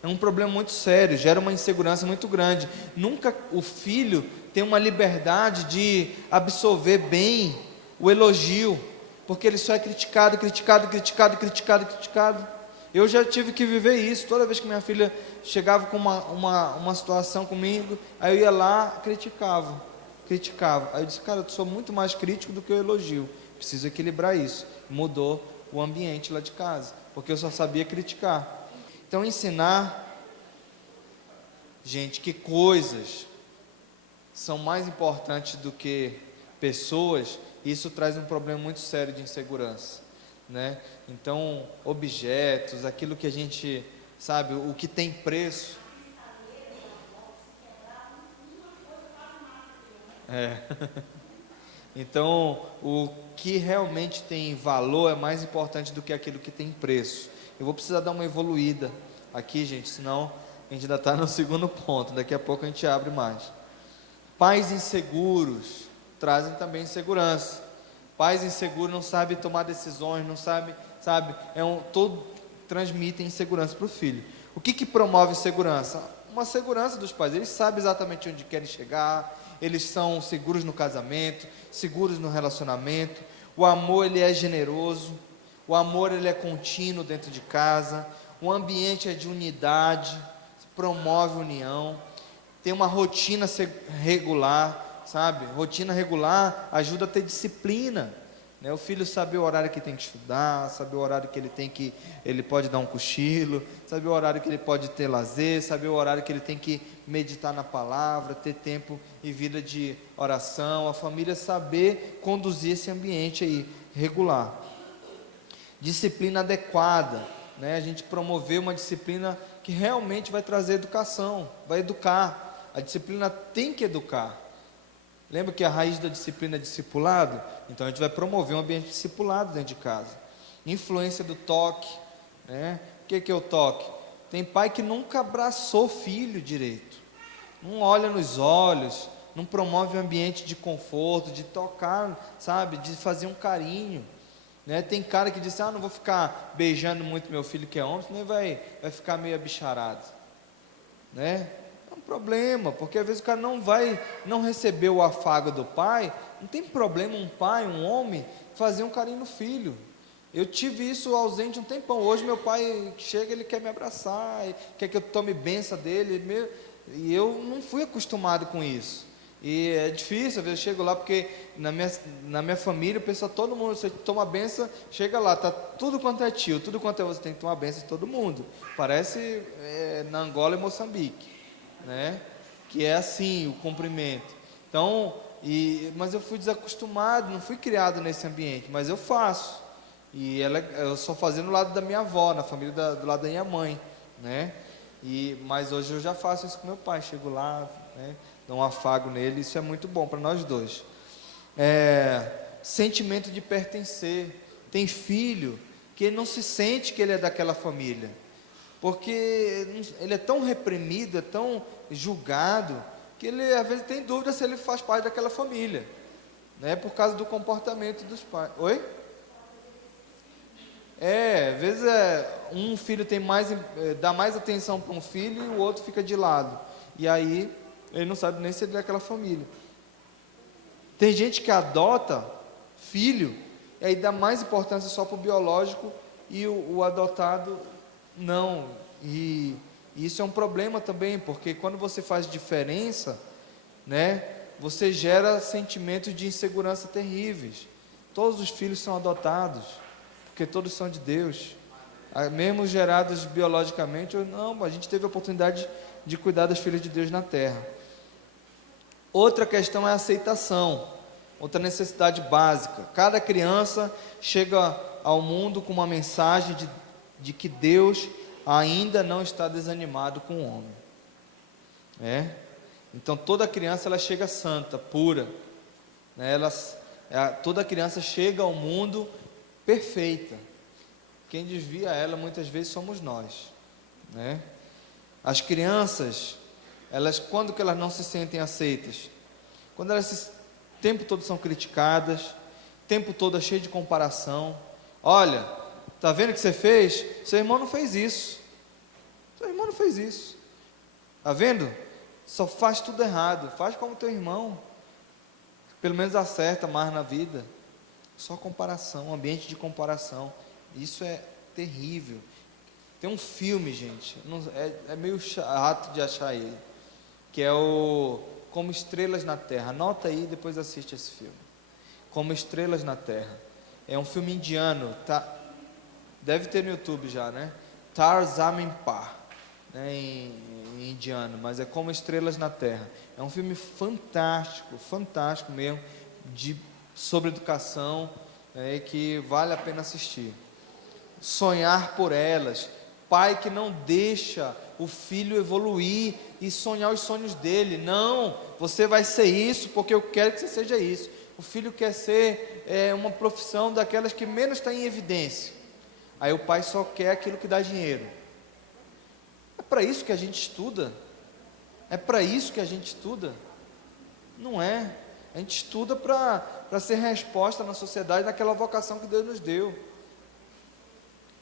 é um problema muito sério, gera uma insegurança muito grande. Nunca o filho tem uma liberdade de absorver bem o elogio, porque ele só é criticado. Eu já tive que viver isso. Toda vez que minha filha chegava com uma situação comigo, aí eu ia lá, criticava. Aí eu disse, cara, eu sou muito mais crítico do que o elogio, preciso equilibrar isso. Mudou o ambiente lá de casa, porque eu só sabia criticar. Então ensinar, gente, que coisas são mais importantes do que pessoas, isso traz um problema muito sério de insegurança, né? Então, objetos, aquilo que a gente sabe, o que tem preço. Então, o que realmente tem valor é mais importante do que aquilo que tem preço. Eu vou precisar dar uma evoluída aqui, gente, senão a gente ainda está no segundo ponto. Daqui a pouco a gente abre mais. Pais inseguros trazem também insegurança. Pais inseguros não sabem tomar decisões, não sabem, todo transmitem insegurança para o filho. O que promove segurança? Uma segurança dos pais. Eles sabem exatamente onde querem chegar. Eles são seguros no casamento, seguros no relacionamento. O amor, ele é generoso. O amor, ele é contínuo dentro de casa. O ambiente é de unidade, promove união. Tem uma rotina regular, sabe? Rotina regular ajuda a ter disciplina. né? O filho saber o horário que tem que estudar, saber o horário que ele pode dar um cochilo, saber o horário que ele pode ter lazer, saber o horário que ele tem que meditar na palavra, ter tempo e vida de oração, a família saber conduzir esse ambiente aí, regular. Disciplina adequada, né? A gente promover uma disciplina que realmente vai trazer educação, vai educar. A disciplina tem que educar. Lembra que a raiz da disciplina é discipulado? Então a gente vai promover um ambiente discipulado dentro de casa. Influência do toque, né? O que é o toque? Tem pai que nunca abraçou filho direito, não olha nos olhos, não promove um ambiente de conforto, de tocar, sabe, de fazer um carinho, né? Tem cara que diz, não vou ficar beijando muito meu filho que é homem, senão ele vai ficar meio abicharado, né? É um problema, porque às vezes o cara não recebeu o afago do pai. Não tem problema um pai, um homem, fazer um carinho no filho. Eu tive isso ausente um tempão. Hoje meu pai chega, ele quer me abraçar, quer que eu tome benção dele, e eu não fui acostumado com isso. E é difícil, às vezes eu chego lá, porque na minha família, o pessoal, todo mundo, você toma benção, chega lá, tá tudo quanto é tio, tudo quanto é você, tem que tomar benção de todo mundo. Parece na Angola e Moçambique, né? Que é assim o cumprimento. Então, mas eu fui desacostumado, não fui criado nesse ambiente, mas eu faço. E eu só fazia no lado da minha avó, na família do lado da minha mãe, né? Mas hoje eu já faço isso com meu pai, chego lá, né? Dou um afago nele, isso é muito bom para nós dois. Sentimento de pertencer. Tem filho que ele não se sente que ele é daquela família, porque ele é tão reprimido, é tão julgado, que ele às vezes tem dúvida se ele faz parte daquela família, né? Por causa do comportamento dos pais. Oi? Às vezes um filho dá mais atenção para um filho e o outro fica de lado, e aí ele não sabe nem se ele é daquela família. Tem gente que adota filho e aí dá mais importância só para o biológico e o adotado não. E isso é um problema também, porque quando você faz diferença, né, você gera sentimentos de insegurança terríveis. Todos os filhos são adotados, porque todos são de Deus, mesmo gerados biologicamente ou não. A gente teve a oportunidade de cuidar dos filhos de Deus na terra. Outra questão é a aceitação, outra necessidade básica. Cada criança chega ao mundo com uma mensagem de que Deus ainda não está desanimado com o homem. Então toda criança ela chega santa, pura, né? Toda criança chega ao mundo perfeita. Quem desvia ela muitas vezes somos nós, né? As crianças, quando que elas não se sentem aceitas? Quando elas o tempo todo são criticadas, o tempo todo é cheio de comparação. Olha, tá vendo o que você fez? Seu irmão não fez isso. Seu irmão não fez isso. Tá vendo? Só faz tudo errado. Faz como teu irmão. Pelo menos acerta mais na vida. Só comparação, um ambiente de comparação. Isso é terrível. Tem um filme, gente, é meio chato de achar ele, que é o Como Estrelas na Terra. Anota aí e depois assiste esse filme. Como Estrelas na Terra. É um filme indiano, deve ter no YouTube já, né? Tar Zameen Par, né? Em indiano, mas é Como Estrelas na Terra. É um filme fantástico, fantástico mesmo, sobre educação, que vale a pena assistir. Sonhar por elas. Pai que não deixa o filho evoluir e sonhar os sonhos dele. Não, você vai ser isso porque eu quero que você seja isso. O filho quer ser uma profissão daquelas que menos está em evidência. Aí o pai só quer aquilo que dá dinheiro. É para isso que a gente estuda? É para isso que a gente estuda? Não é. A gente estuda para ser resposta na sociedade naquela vocação que Deus nos deu.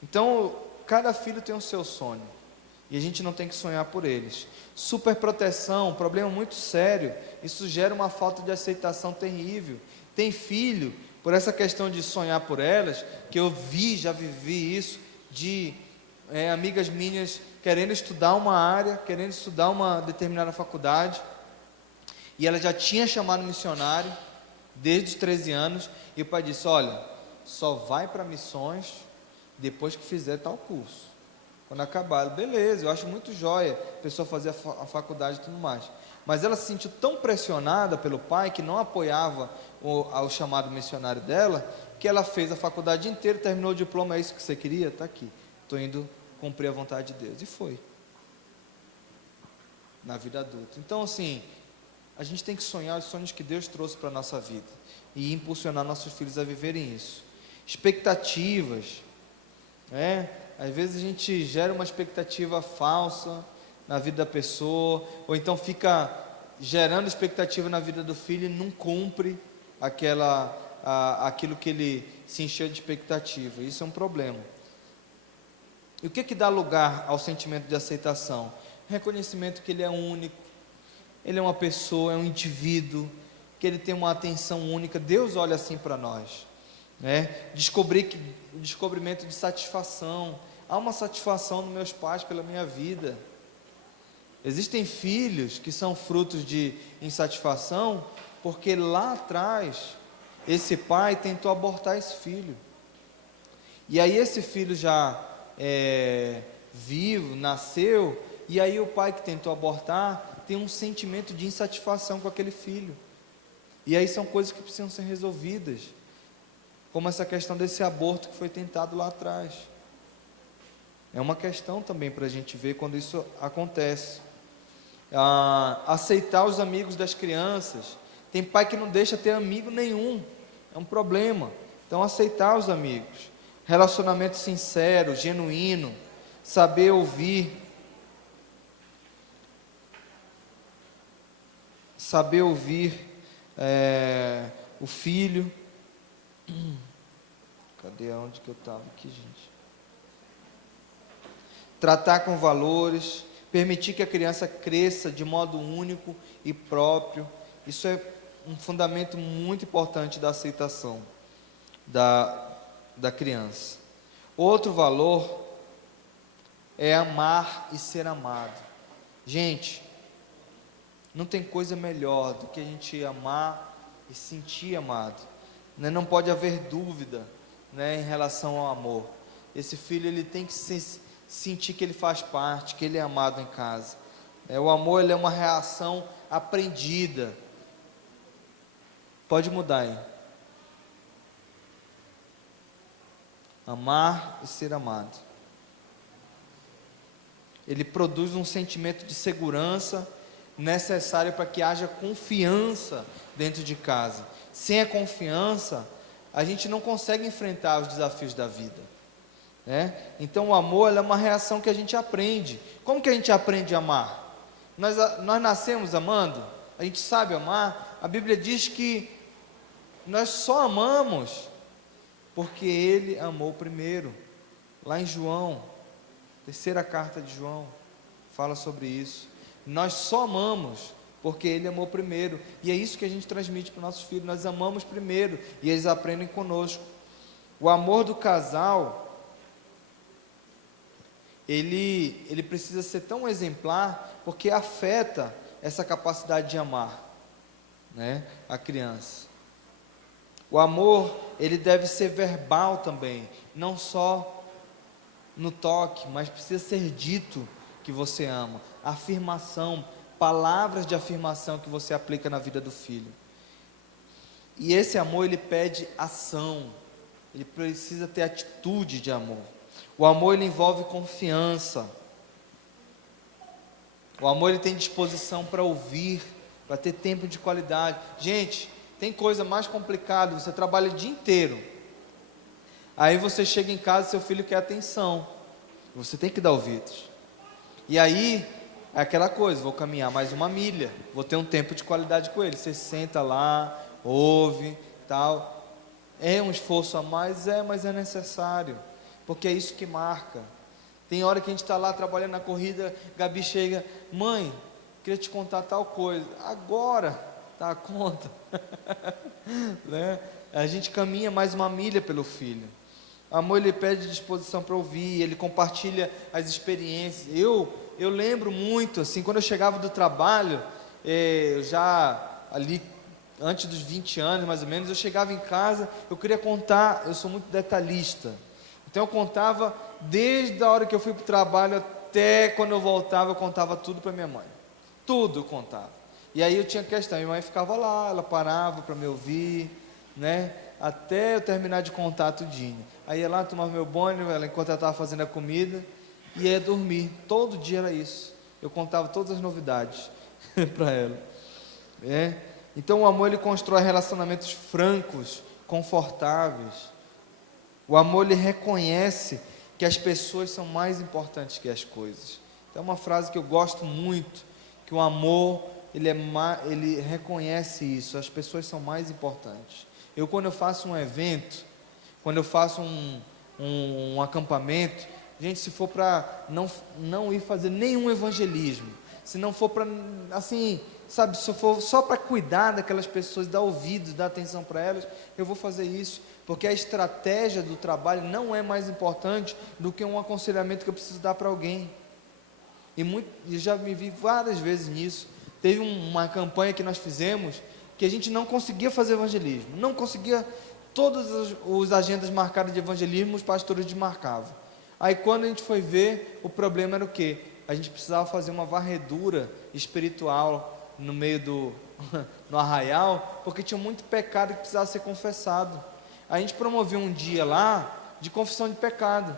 Então, cada filho tem o seu sonho, e a gente não tem que sonhar por eles. Superproteção, um problema muito sério. Isso gera uma falta de aceitação terrível. Tem filho, por essa questão de sonhar por elas, que eu já vivi isso, de amigas minhas querendo estudar uma área, querendo estudar uma determinada faculdade, e ela já tinha chamado missionário, desde os 13 anos, e o pai disse: olha, só vai para missões depois que fizer tal curso. Quando acabar, beleza, eu acho muito jóia a pessoa fazer a faculdade e tudo mais. Mas ela se sentiu tão pressionada pelo pai, que não apoiava o chamado missionário dela, que ela fez a faculdade inteira, terminou o diploma. É isso que você queria? Está aqui, estou indo cumprir a vontade de Deus. E foi, na vida adulta. Então, assim, a gente tem que sonhar os sonhos que Deus trouxe para a nossa vida e impulsionar nossos filhos a viverem isso. Expectativas, às vezes a gente gera uma expectativa falsa na vida da pessoa, ou então fica gerando expectativa na vida do filho e não cumpre aquilo que ele se encheu de expectativa. Isso é um problema. E o que dá lugar ao sentimento de aceitação? Reconhecimento que ele é único, ele é uma pessoa, é um indivíduo, que ele tem uma atenção única. Deus olha assim para nós, descobrimento de satisfação. Há uma satisfação nos meus pais pela minha vida. Existem filhos que são frutos de insatisfação, porque lá atrás esse pai tentou abortar esse filho, e aí esse filho já vivo, nasceu, e aí o pai que tentou abortar tem um sentimento de insatisfação com aquele filho, e aí são coisas que precisam ser resolvidas, como essa questão desse aborto que foi tentado lá atrás. É uma questão também para a gente ver quando isso acontece. Aceitar os amigos das crianças. Tem pai que não deixa ter amigo nenhum, é um problema. Então, aceitar os amigos. Relacionamento sincero, genuíno, saber ouvir. Saber ouvir o filho. Cadê onde que eu estava aqui, gente? Tratar com valores, permitir que a criança cresça de modo único e próprio. Isso é um fundamento muito importante da aceitação da criança. Outro valor é amar e ser amado. Gente, não tem coisa melhor do que a gente amar e sentir amado, Não pode haver dúvida, em relação ao amor. Esse filho, ele tem que sentir que ele faz parte, que ele é amado em casa. O amor, ele é uma reação aprendida. Pode mudar aí. Amar e ser amado. Ele produz um sentimento de segurança necessário para que haja confiança dentro de casa. Sem a confiança, a gente não consegue enfrentar os desafios da vida, Então o amor é uma reação que a gente aprende. Como que a gente aprende a amar? Nós nascemos amando, a gente sabe amar. A Bíblia diz que nós só amamos porque Ele amou primeiro. Lá em João, terceira carta de João, fala sobre isso. Nós só amamos porque Ele amou primeiro, e é isso que a gente transmite para os nossos filhos. Nós amamos primeiro, e eles aprendem conosco. O amor do casal, ele precisa ser tão exemplar, porque afeta essa capacidade de amar, a criança. O amor, ele deve ser verbal também, não só no toque, mas precisa ser dito que você ama. Afirmação, palavras de afirmação que você aplica na vida do filho. E esse amor, ele pede ação, ele precisa ter atitude de amor. O amor, ele envolve confiança. O amor, ele tem disposição para ouvir, para ter tempo de qualidade. Gente, tem coisa mais complicada. Você trabalha o dia inteiro, aí você chega em casa e seu filho quer atenção, você tem que dar ouvidos. E aí é aquela coisa: vou caminhar mais uma milha, vou ter um tempo de qualidade com ele. Você senta lá, ouve, tal. É um esforço a mais, mas é necessário, porque é isso que marca. Tem hora que a gente está lá trabalhando na corrida, Gabi chega: mãe, queria te contar tal coisa. Agora, tá, conta. A gente caminha mais uma milha pelo filho. O amor, ele pede disposição para ouvir, ele compartilha as experiências. Eu lembro muito, assim, quando eu chegava do trabalho, eu já ali antes dos 20 anos, mais ou menos, eu chegava em casa, eu queria contar, eu sou muito detalhista, então eu contava desde a hora que eu fui para o trabalho até quando eu voltava, eu contava tudo para minha mãe, tudo eu contava. E aí eu tinha questão, minha mãe ficava lá, ela parava para me ouvir, né, até eu terminar de contar tudinho. Aí ia lá, tomava meu banho, ela, enquanto ela estava fazendo a comida, e ia dormir. Todo dia era isso, eu contava todas as novidades para ela. Então o amor, ele constrói relacionamentos francos, confortáveis. O amor, ele reconhece que as pessoas são mais importantes que as coisas. Então é uma frase que eu gosto muito, que o amor, ele reconhece isso, as pessoas são mais importantes. Quando eu faço um evento, quando eu faço um acampamento, gente, se for para não ir fazer nenhum evangelismo, se não for para, assim, sabe, se for só para cuidar daquelas pessoas, dar ouvidos, dar atenção para elas, eu vou fazer isso, porque a estratégia do trabalho não é mais importante do que um aconselhamento que eu preciso dar para alguém. E já me vi várias vezes nisso. Teve uma campanha que nós fizemos, que a gente não conseguia fazer evangelismo, não conseguia, todas as agendas marcadas de evangelismo, os pastores desmarcavam. Aí quando a gente foi ver, o problema era o quê? A gente precisava fazer uma varredura espiritual no meio no arraial, porque tinha muito pecado que precisava ser confessado. A gente promoveu um dia lá de confissão de pecado.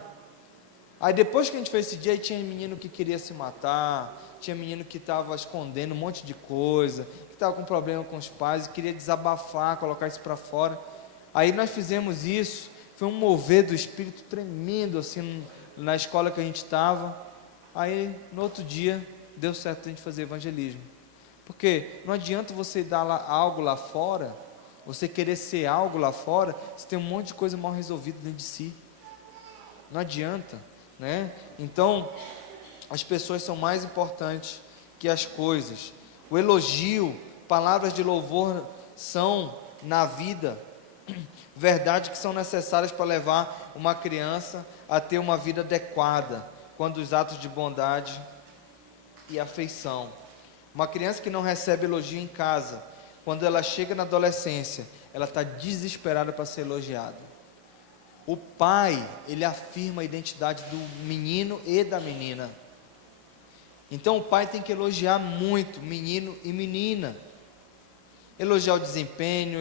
Aí depois que a gente fez esse dia, aí tinha menino que queria se matar, tinha menino que estava escondendo um monte de coisa, que estava com problema com os pais e queria desabafar, colocar isso para fora. Aí nós fizemos isso, foi um mover do Espírito tremendo assim na escola que a gente estava. Aí no outro dia deu certo a gente fazer evangelismo, porque não adianta você dar algo lá fora, você querer ser algo lá fora, você tem um monte de coisa mal resolvida dentro de si, não adianta, né? Então as pessoas são mais importantes que as coisas. O elogio, palavras de louvor são na vida verdade que são necessárias para levar uma criança a ter uma vida adequada, quando os atos de bondade e afeição. Uma criança que não recebe elogio em casa, quando ela chega na adolescência, ela está desesperada para ser elogiada. O pai, ele afirma a identidade do menino e da menina. Então o pai tem que elogiar muito menino e menina, elogiar o desempenho,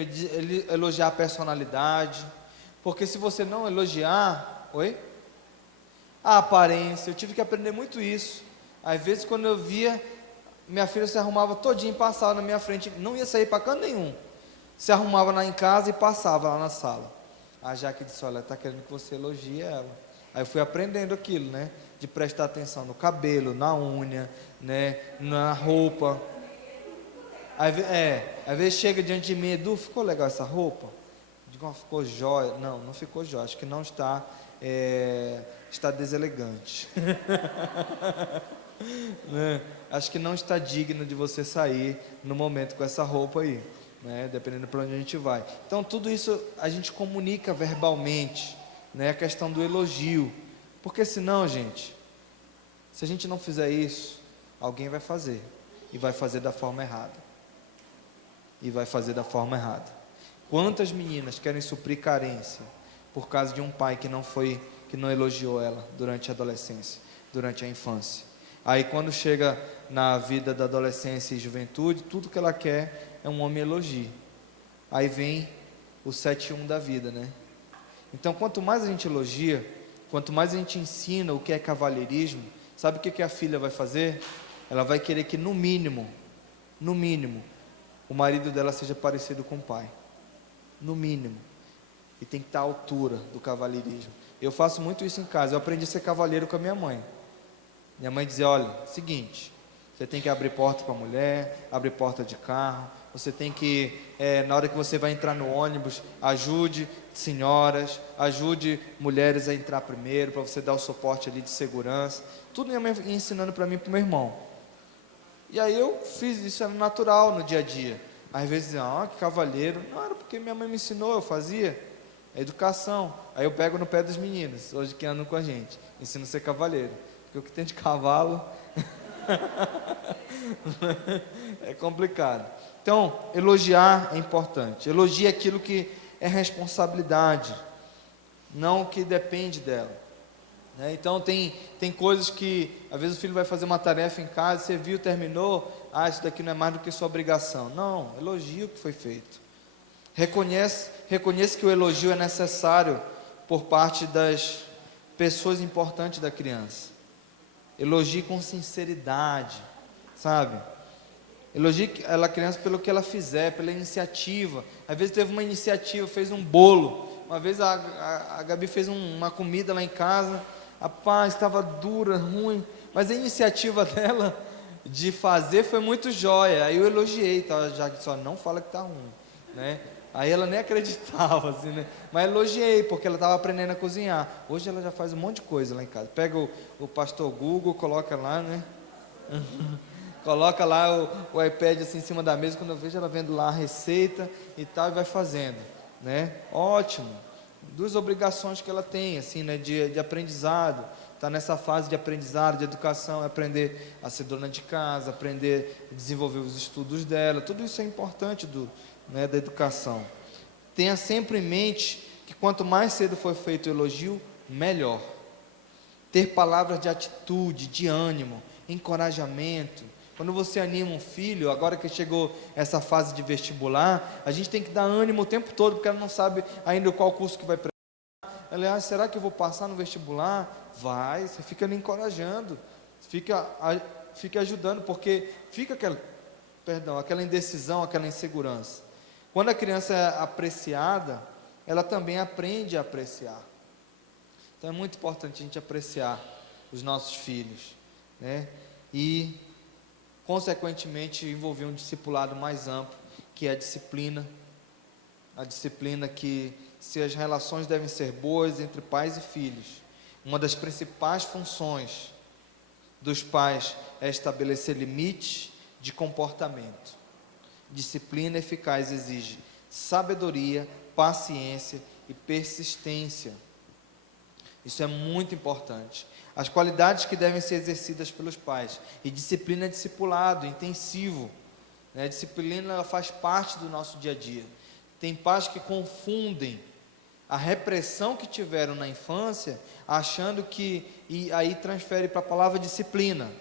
elogiar a personalidade, porque se você não elogiar, a aparência, eu tive que aprender muito isso. Às vezes quando eu via, minha filha se arrumava todinha e passava na minha frente, não ia sair para canto nenhum, se arrumava lá em casa e passava lá na sala. A Jaque disse, olha, está querendo que você elogie ela. Aí eu fui aprendendo aquilo, né, de prestar atenção no cabelo, na unha, né, na roupa. Às vezes chega diante de mim, Edu, ficou legal essa roupa? Eu digo, ficou jóia. Não, não ficou jóia, acho que não está, está deselegante. Né? Acho que não está digno de você sair no momento com essa roupa aí, né? Dependendo para onde a gente vai. Então tudo isso a gente comunica verbalmente, né? A questão do elogio, porque senão, gente, se a gente não fizer isso, alguém vai fazer, e vai fazer da forma errada. Quantas meninas querem suprir carência por causa de um pai que não elogiou ela durante a adolescência, durante a infância? Aí quando chega na vida da adolescência e juventude, tudo que ela quer é um homem elogie. Aí vem o 7-1 da vida, né? Então quanto mais a gente elogia, quanto mais a gente ensina o que é cavalheirismo, sabe o que a filha vai fazer? Ela vai querer que no mínimo, o marido dela seja parecido com o pai, no mínimo, e tem que estar à altura do cavalheirismo. Eu faço muito isso em casa, eu aprendi a ser cavalheiro com a minha mãe. Minha mãe dizia, olha, seguinte, você tem que abrir porta para a mulher, abrir porta de carro, você tem que, na hora que você vai entrar no ônibus, ajude senhoras, ajude mulheres a entrar primeiro, para você dar o suporte ali de segurança, tudo minha mãe ia ensinando para mim e para o meu irmão. E aí eu fiz isso, era natural no dia a dia. Às vezes diziam, que cavalheiro. Não, era porque minha mãe me ensinou, eu fazia. É educação. Aí eu pego no pé dos meninos, hoje que andam com a gente, ensino a ser cavalheiro. Porque o que tem de cavalo É complicado. Então, elogiar é importante. Elogie aquilo que é responsabilidade, não o que depende dela. Né? Então, tem coisas que, às vezes o filho vai fazer uma tarefa em casa, você viu, terminou, isso daqui não é mais do que sua obrigação. Não, elogie o que foi feito. Reconheça que o elogio é necessário por parte das pessoas importantes da criança. Elogie com sinceridade, sabe? Elogie a criança pelo que ela fizer, pela iniciativa. Às vezes teve uma iniciativa, fez um bolo. Uma vez a Gabi fez uma comida lá em casa. Rapaz, estava dura, ruim. Mas a iniciativa dela de fazer foi muito jóia. Aí eu elogiei, tá? Já que só não fala que está ruim, né? Aí ela nem acreditava, assim, né? Mas elogiei, porque ela estava aprendendo a cozinhar. Hoje ela já faz um monte de coisa lá em casa. Pega o pastor Google, coloca lá, né? Coloca lá o iPad assim em cima da mesa, quando eu vejo ela vendo lá a receita e tal, e vai fazendo, né? Ótimo. Duas obrigações que ela tem, assim, né? De aprendizado. Está nessa fase de aprendizado, de educação, aprender a ser dona de casa, aprender a desenvolver os estudos dela. Tudo isso é importante da educação. Tenha sempre em mente que quanto mais cedo for feito o elogio, melhor. Ter palavras de atitude, de ânimo, encorajamento. Quando você anima um filho, agora que chegou essa fase de vestibular, a gente tem que dar ânimo o tempo todo, porque ela não sabe ainda qual curso que vai prestar. Ela, será que eu vou passar no vestibular? Vai, você fica me encorajando, fica ajudando, porque fica aquela indecisão, aquela insegurança. Quando a criança é apreciada, ela também aprende a apreciar. Então é muito importante a gente apreciar os nossos filhos, né? E consequentemente envolver um discipulado mais amplo, que é a disciplina que, se as relações devem ser boas entre pais e filhos, uma das principais funções dos pais é estabelecer limites de comportamento. Disciplina eficaz exige sabedoria, paciência e persistência. Isso é muito importante. As qualidades que devem ser exercidas pelos pais. E disciplina é discipulado, intensivo, né? Disciplina, ela faz parte do nosso dia a dia. Tem pais que confundem a repressão que tiveram na infância, achando que, e aí transfere para a palavra disciplina,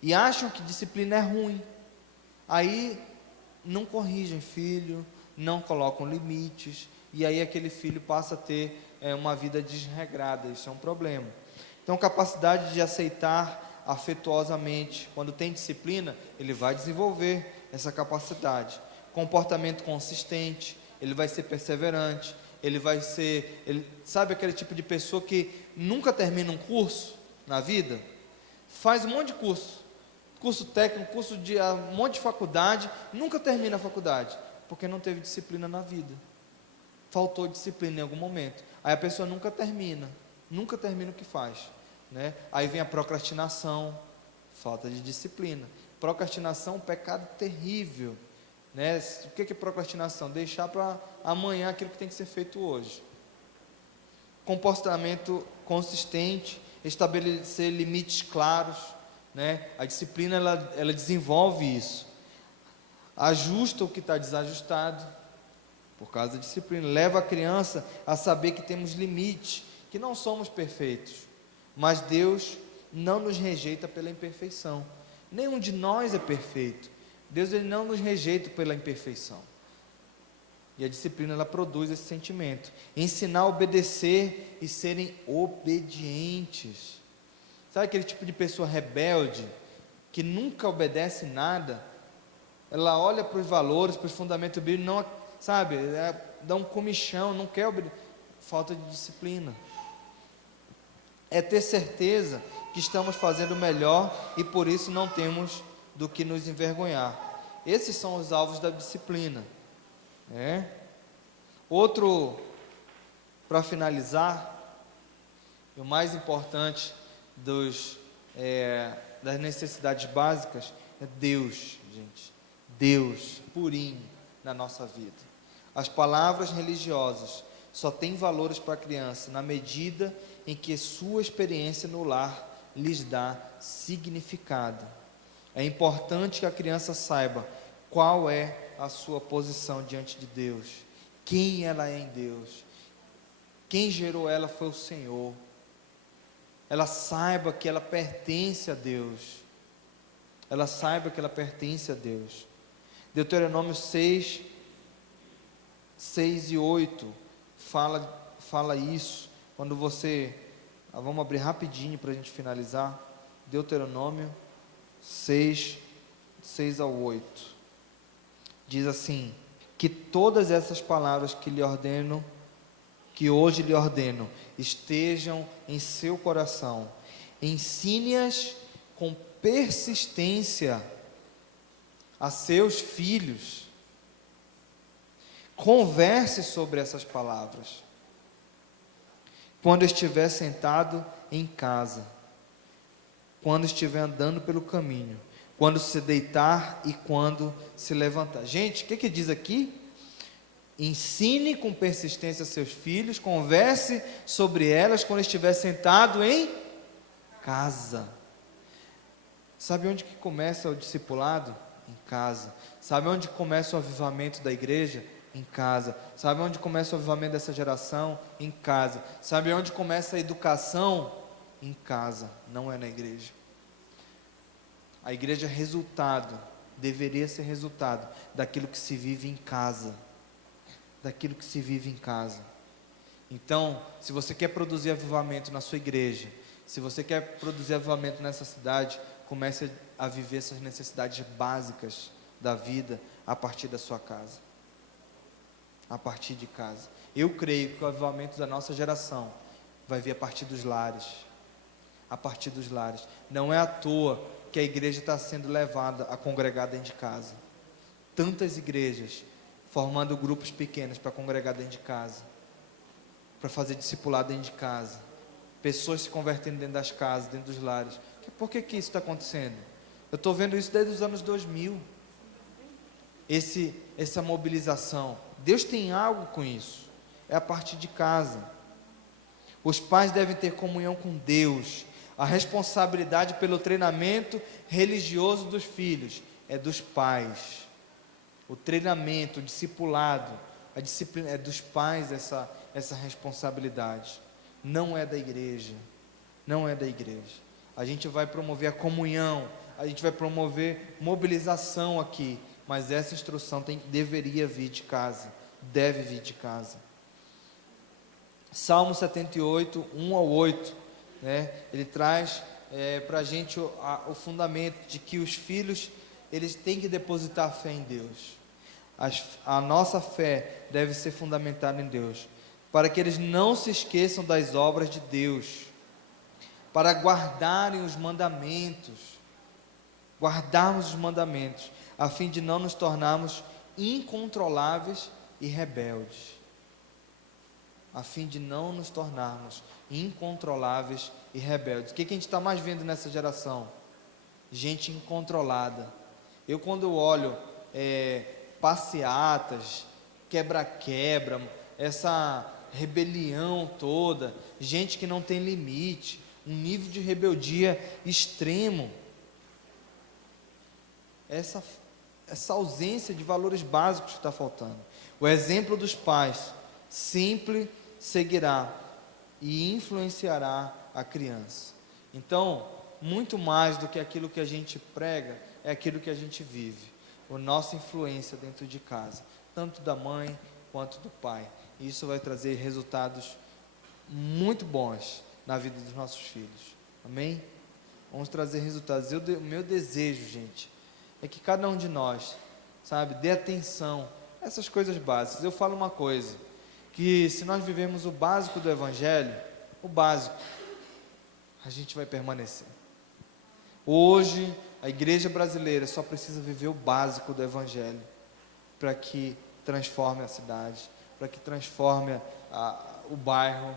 e acham que disciplina é ruim. Aí não corrigem filho, não colocam limites, e aí aquele filho passa a ter uma vida desregrada. Isso é um problema. Então, capacidade de aceitar afetuosamente. Quando tem disciplina, ele vai desenvolver essa capacidade. Comportamento consistente, ele vai ser perseverante, sabe aquele tipo de pessoa que nunca termina um curso na vida? Faz um monte de curso técnico, um monte de faculdade, nunca termina a faculdade, porque não teve disciplina na vida. Faltou disciplina em algum momento. Aí a pessoa nunca termina o que faz, né? Aí vem a procrastinação, falta de disciplina. Procrastinação é um pecado terrível, né? O que é procrastinação? Deixar para amanhã aquilo que tem que ser feito hoje. Comportamento consistente, estabelecer limites claros, né? A disciplina ela desenvolve isso. Ajusta o que está desajustado, por causa da disciplina. Leva a criança a saber que temos limites, que não somos perfeitos, mas Deus não nos rejeita pela imperfeição. Nenhum de nós é perfeito. Deus, ele não nos rejeita pela imperfeição. E a disciplina, ela produz esse sentimento. Ensinar a obedecer e serem obedientes. Sabe aquele tipo de pessoa rebelde, que nunca obedece nada? Ela olha para os valores, para os fundamentos bíblicos, não, sabe, dá um comichão, não quer obedecer. Falta de disciplina. É ter certeza que estamos fazendo o melhor e por isso não temos do que nos envergonhar. Esses são os alvos da disciplina, né? Outro, para finalizar, o mais importante das necessidades básicas é Deus, gente. Deus, purinho na nossa vida. As palavras religiosas só têm valores para a criança na medida em que sua experiência no lar lhes dá significado. É importante que a criança saiba qual é a sua posição diante de Deus, quem ela é em Deus, quem gerou ela foi o Senhor. Ela saiba que ela pertence a Deus, ela saiba que ela pertence a Deus. Deuteronômio 6, 6 e 8 fala isso. Quando você, vamos abrir rapidinho para a gente finalizar. Deuteronômio 6, 6 ao 8 diz assim: que todas essas palavras que lhe ordeno, que hoje lhe ordeno, estejam em seu coração, ensine-as com persistência a seus filhos, converse sobre essas palavras, quando estiver sentado em casa, quando estiver andando pelo caminho, quando se deitar e quando se levantar. Gente, o que diz aqui? Ensine com persistência seus filhos, converse sobre elas quando estiver sentado em casa. Sabe onde que começa o discipulado? Em casa. Sabe onde começa o avivamento da igreja? Em casa. Sabe onde começa o avivamento dessa geração? Em casa. Sabe onde começa a educação? Em casa, não é na igreja. A igreja é resultado, deveria ser resultado daquilo que se vive em casa. Daquilo que se vive em casa. Então, se você quer produzir avivamento na sua igreja, se você quer produzir avivamento nessa cidade, comece a viver essas necessidades básicas da vida a partir da sua casa. A partir de casa. Eu creio que o avivamento da nossa geração vai vir a partir dos lares. A partir dos lares. Não é à toa que a igreja está sendo levada a congregar dentro de casa. Tantas igrejas formando grupos pequenos para congregar dentro de casa, para fazer discipulado dentro de casa, pessoas se convertendo dentro das casas, dentro dos lares. Por que isso está acontecendo? Eu estou vendo isso desde os anos 2000, essa mobilização. Deus tem algo com isso, é a partir de casa. Os pais devem ter comunhão com Deus. A responsabilidade pelo treinamento religioso dos filhos é dos pais. O treinamento, o discipulado, a disciplina é dos pais, essa responsabilidade. Não é da igreja. Não é da igreja. A gente vai promover a comunhão, a gente vai promover mobilização aqui, mas essa instrução deveria vir de casa, deve vir de casa. Salmo 78, 1 ao 8, né? Ele traz para a gente o fundamento de que os filhos, eles têm que depositar fé em Deus. A nossa fé deve ser fundamentada em Deus, para que eles não se esqueçam das obras de Deus, para guardarem os mandamentos, guardarmos os mandamentos, a fim de não nos tornarmos incontroláveis e rebeldes. A fim de não nos tornarmos incontroláveis e rebeldes. O que a gente está mais vendo nessa geração? Gente incontrolada. Eu, quando eu olho passeatas, quebra-quebra, essa rebelião toda, gente que não tem limite, um nível de rebeldia extremo, essa ausência de valores básicos que está faltando. O exemplo dos pais sempre seguirá e influenciará a criança. Então, muito mais do que aquilo que a gente prega, é aquilo que a gente vive. A nossa influência dentro de casa, tanto da mãe quanto do pai. Isso vai trazer resultados muito bons na vida dos nossos filhos. Amém? Vamos trazer resultados. O meu desejo, gente, é que cada um de nós, dê atenção a essas coisas básicas. Eu falo uma coisa, que se nós vivemos o básico do Evangelho, o básico, a gente vai permanecer. Hoje, a igreja brasileira só precisa viver o básico do Evangelho, para que transforme a cidade, para que transforme o bairro,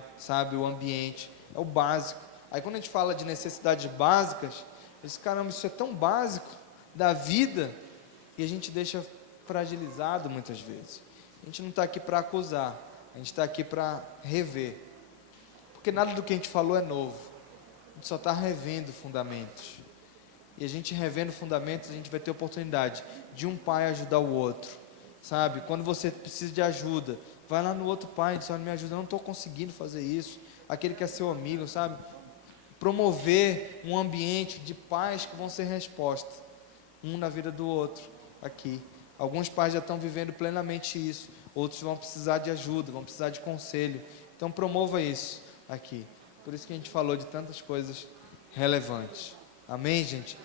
o ambiente. É o básico. Aí quando a gente fala de necessidades básicas, caramba, isso é tão básico da vida, e a gente deixa fragilizado muitas vezes. A gente não está aqui para acusar, a gente está aqui para rever, porque nada do que a gente falou é novo, a gente só está revendo fundamentos. E a gente revendo fundamentos, a gente vai ter oportunidade de um pai ajudar o outro, sabe? Quando você precisa de ajuda, vai lá no outro pai e diz: olha, me ajuda, eu não estou conseguindo fazer isso. Aquele que é seu amigo, sabe? Promover um ambiente de pais que vão ser resposta, um na vida do outro, aqui. Alguns pais já estão vivendo plenamente isso, outros vão precisar de ajuda, vão precisar de conselho. Então promova isso aqui. Por isso que a gente falou de tantas coisas relevantes. Amém, gente?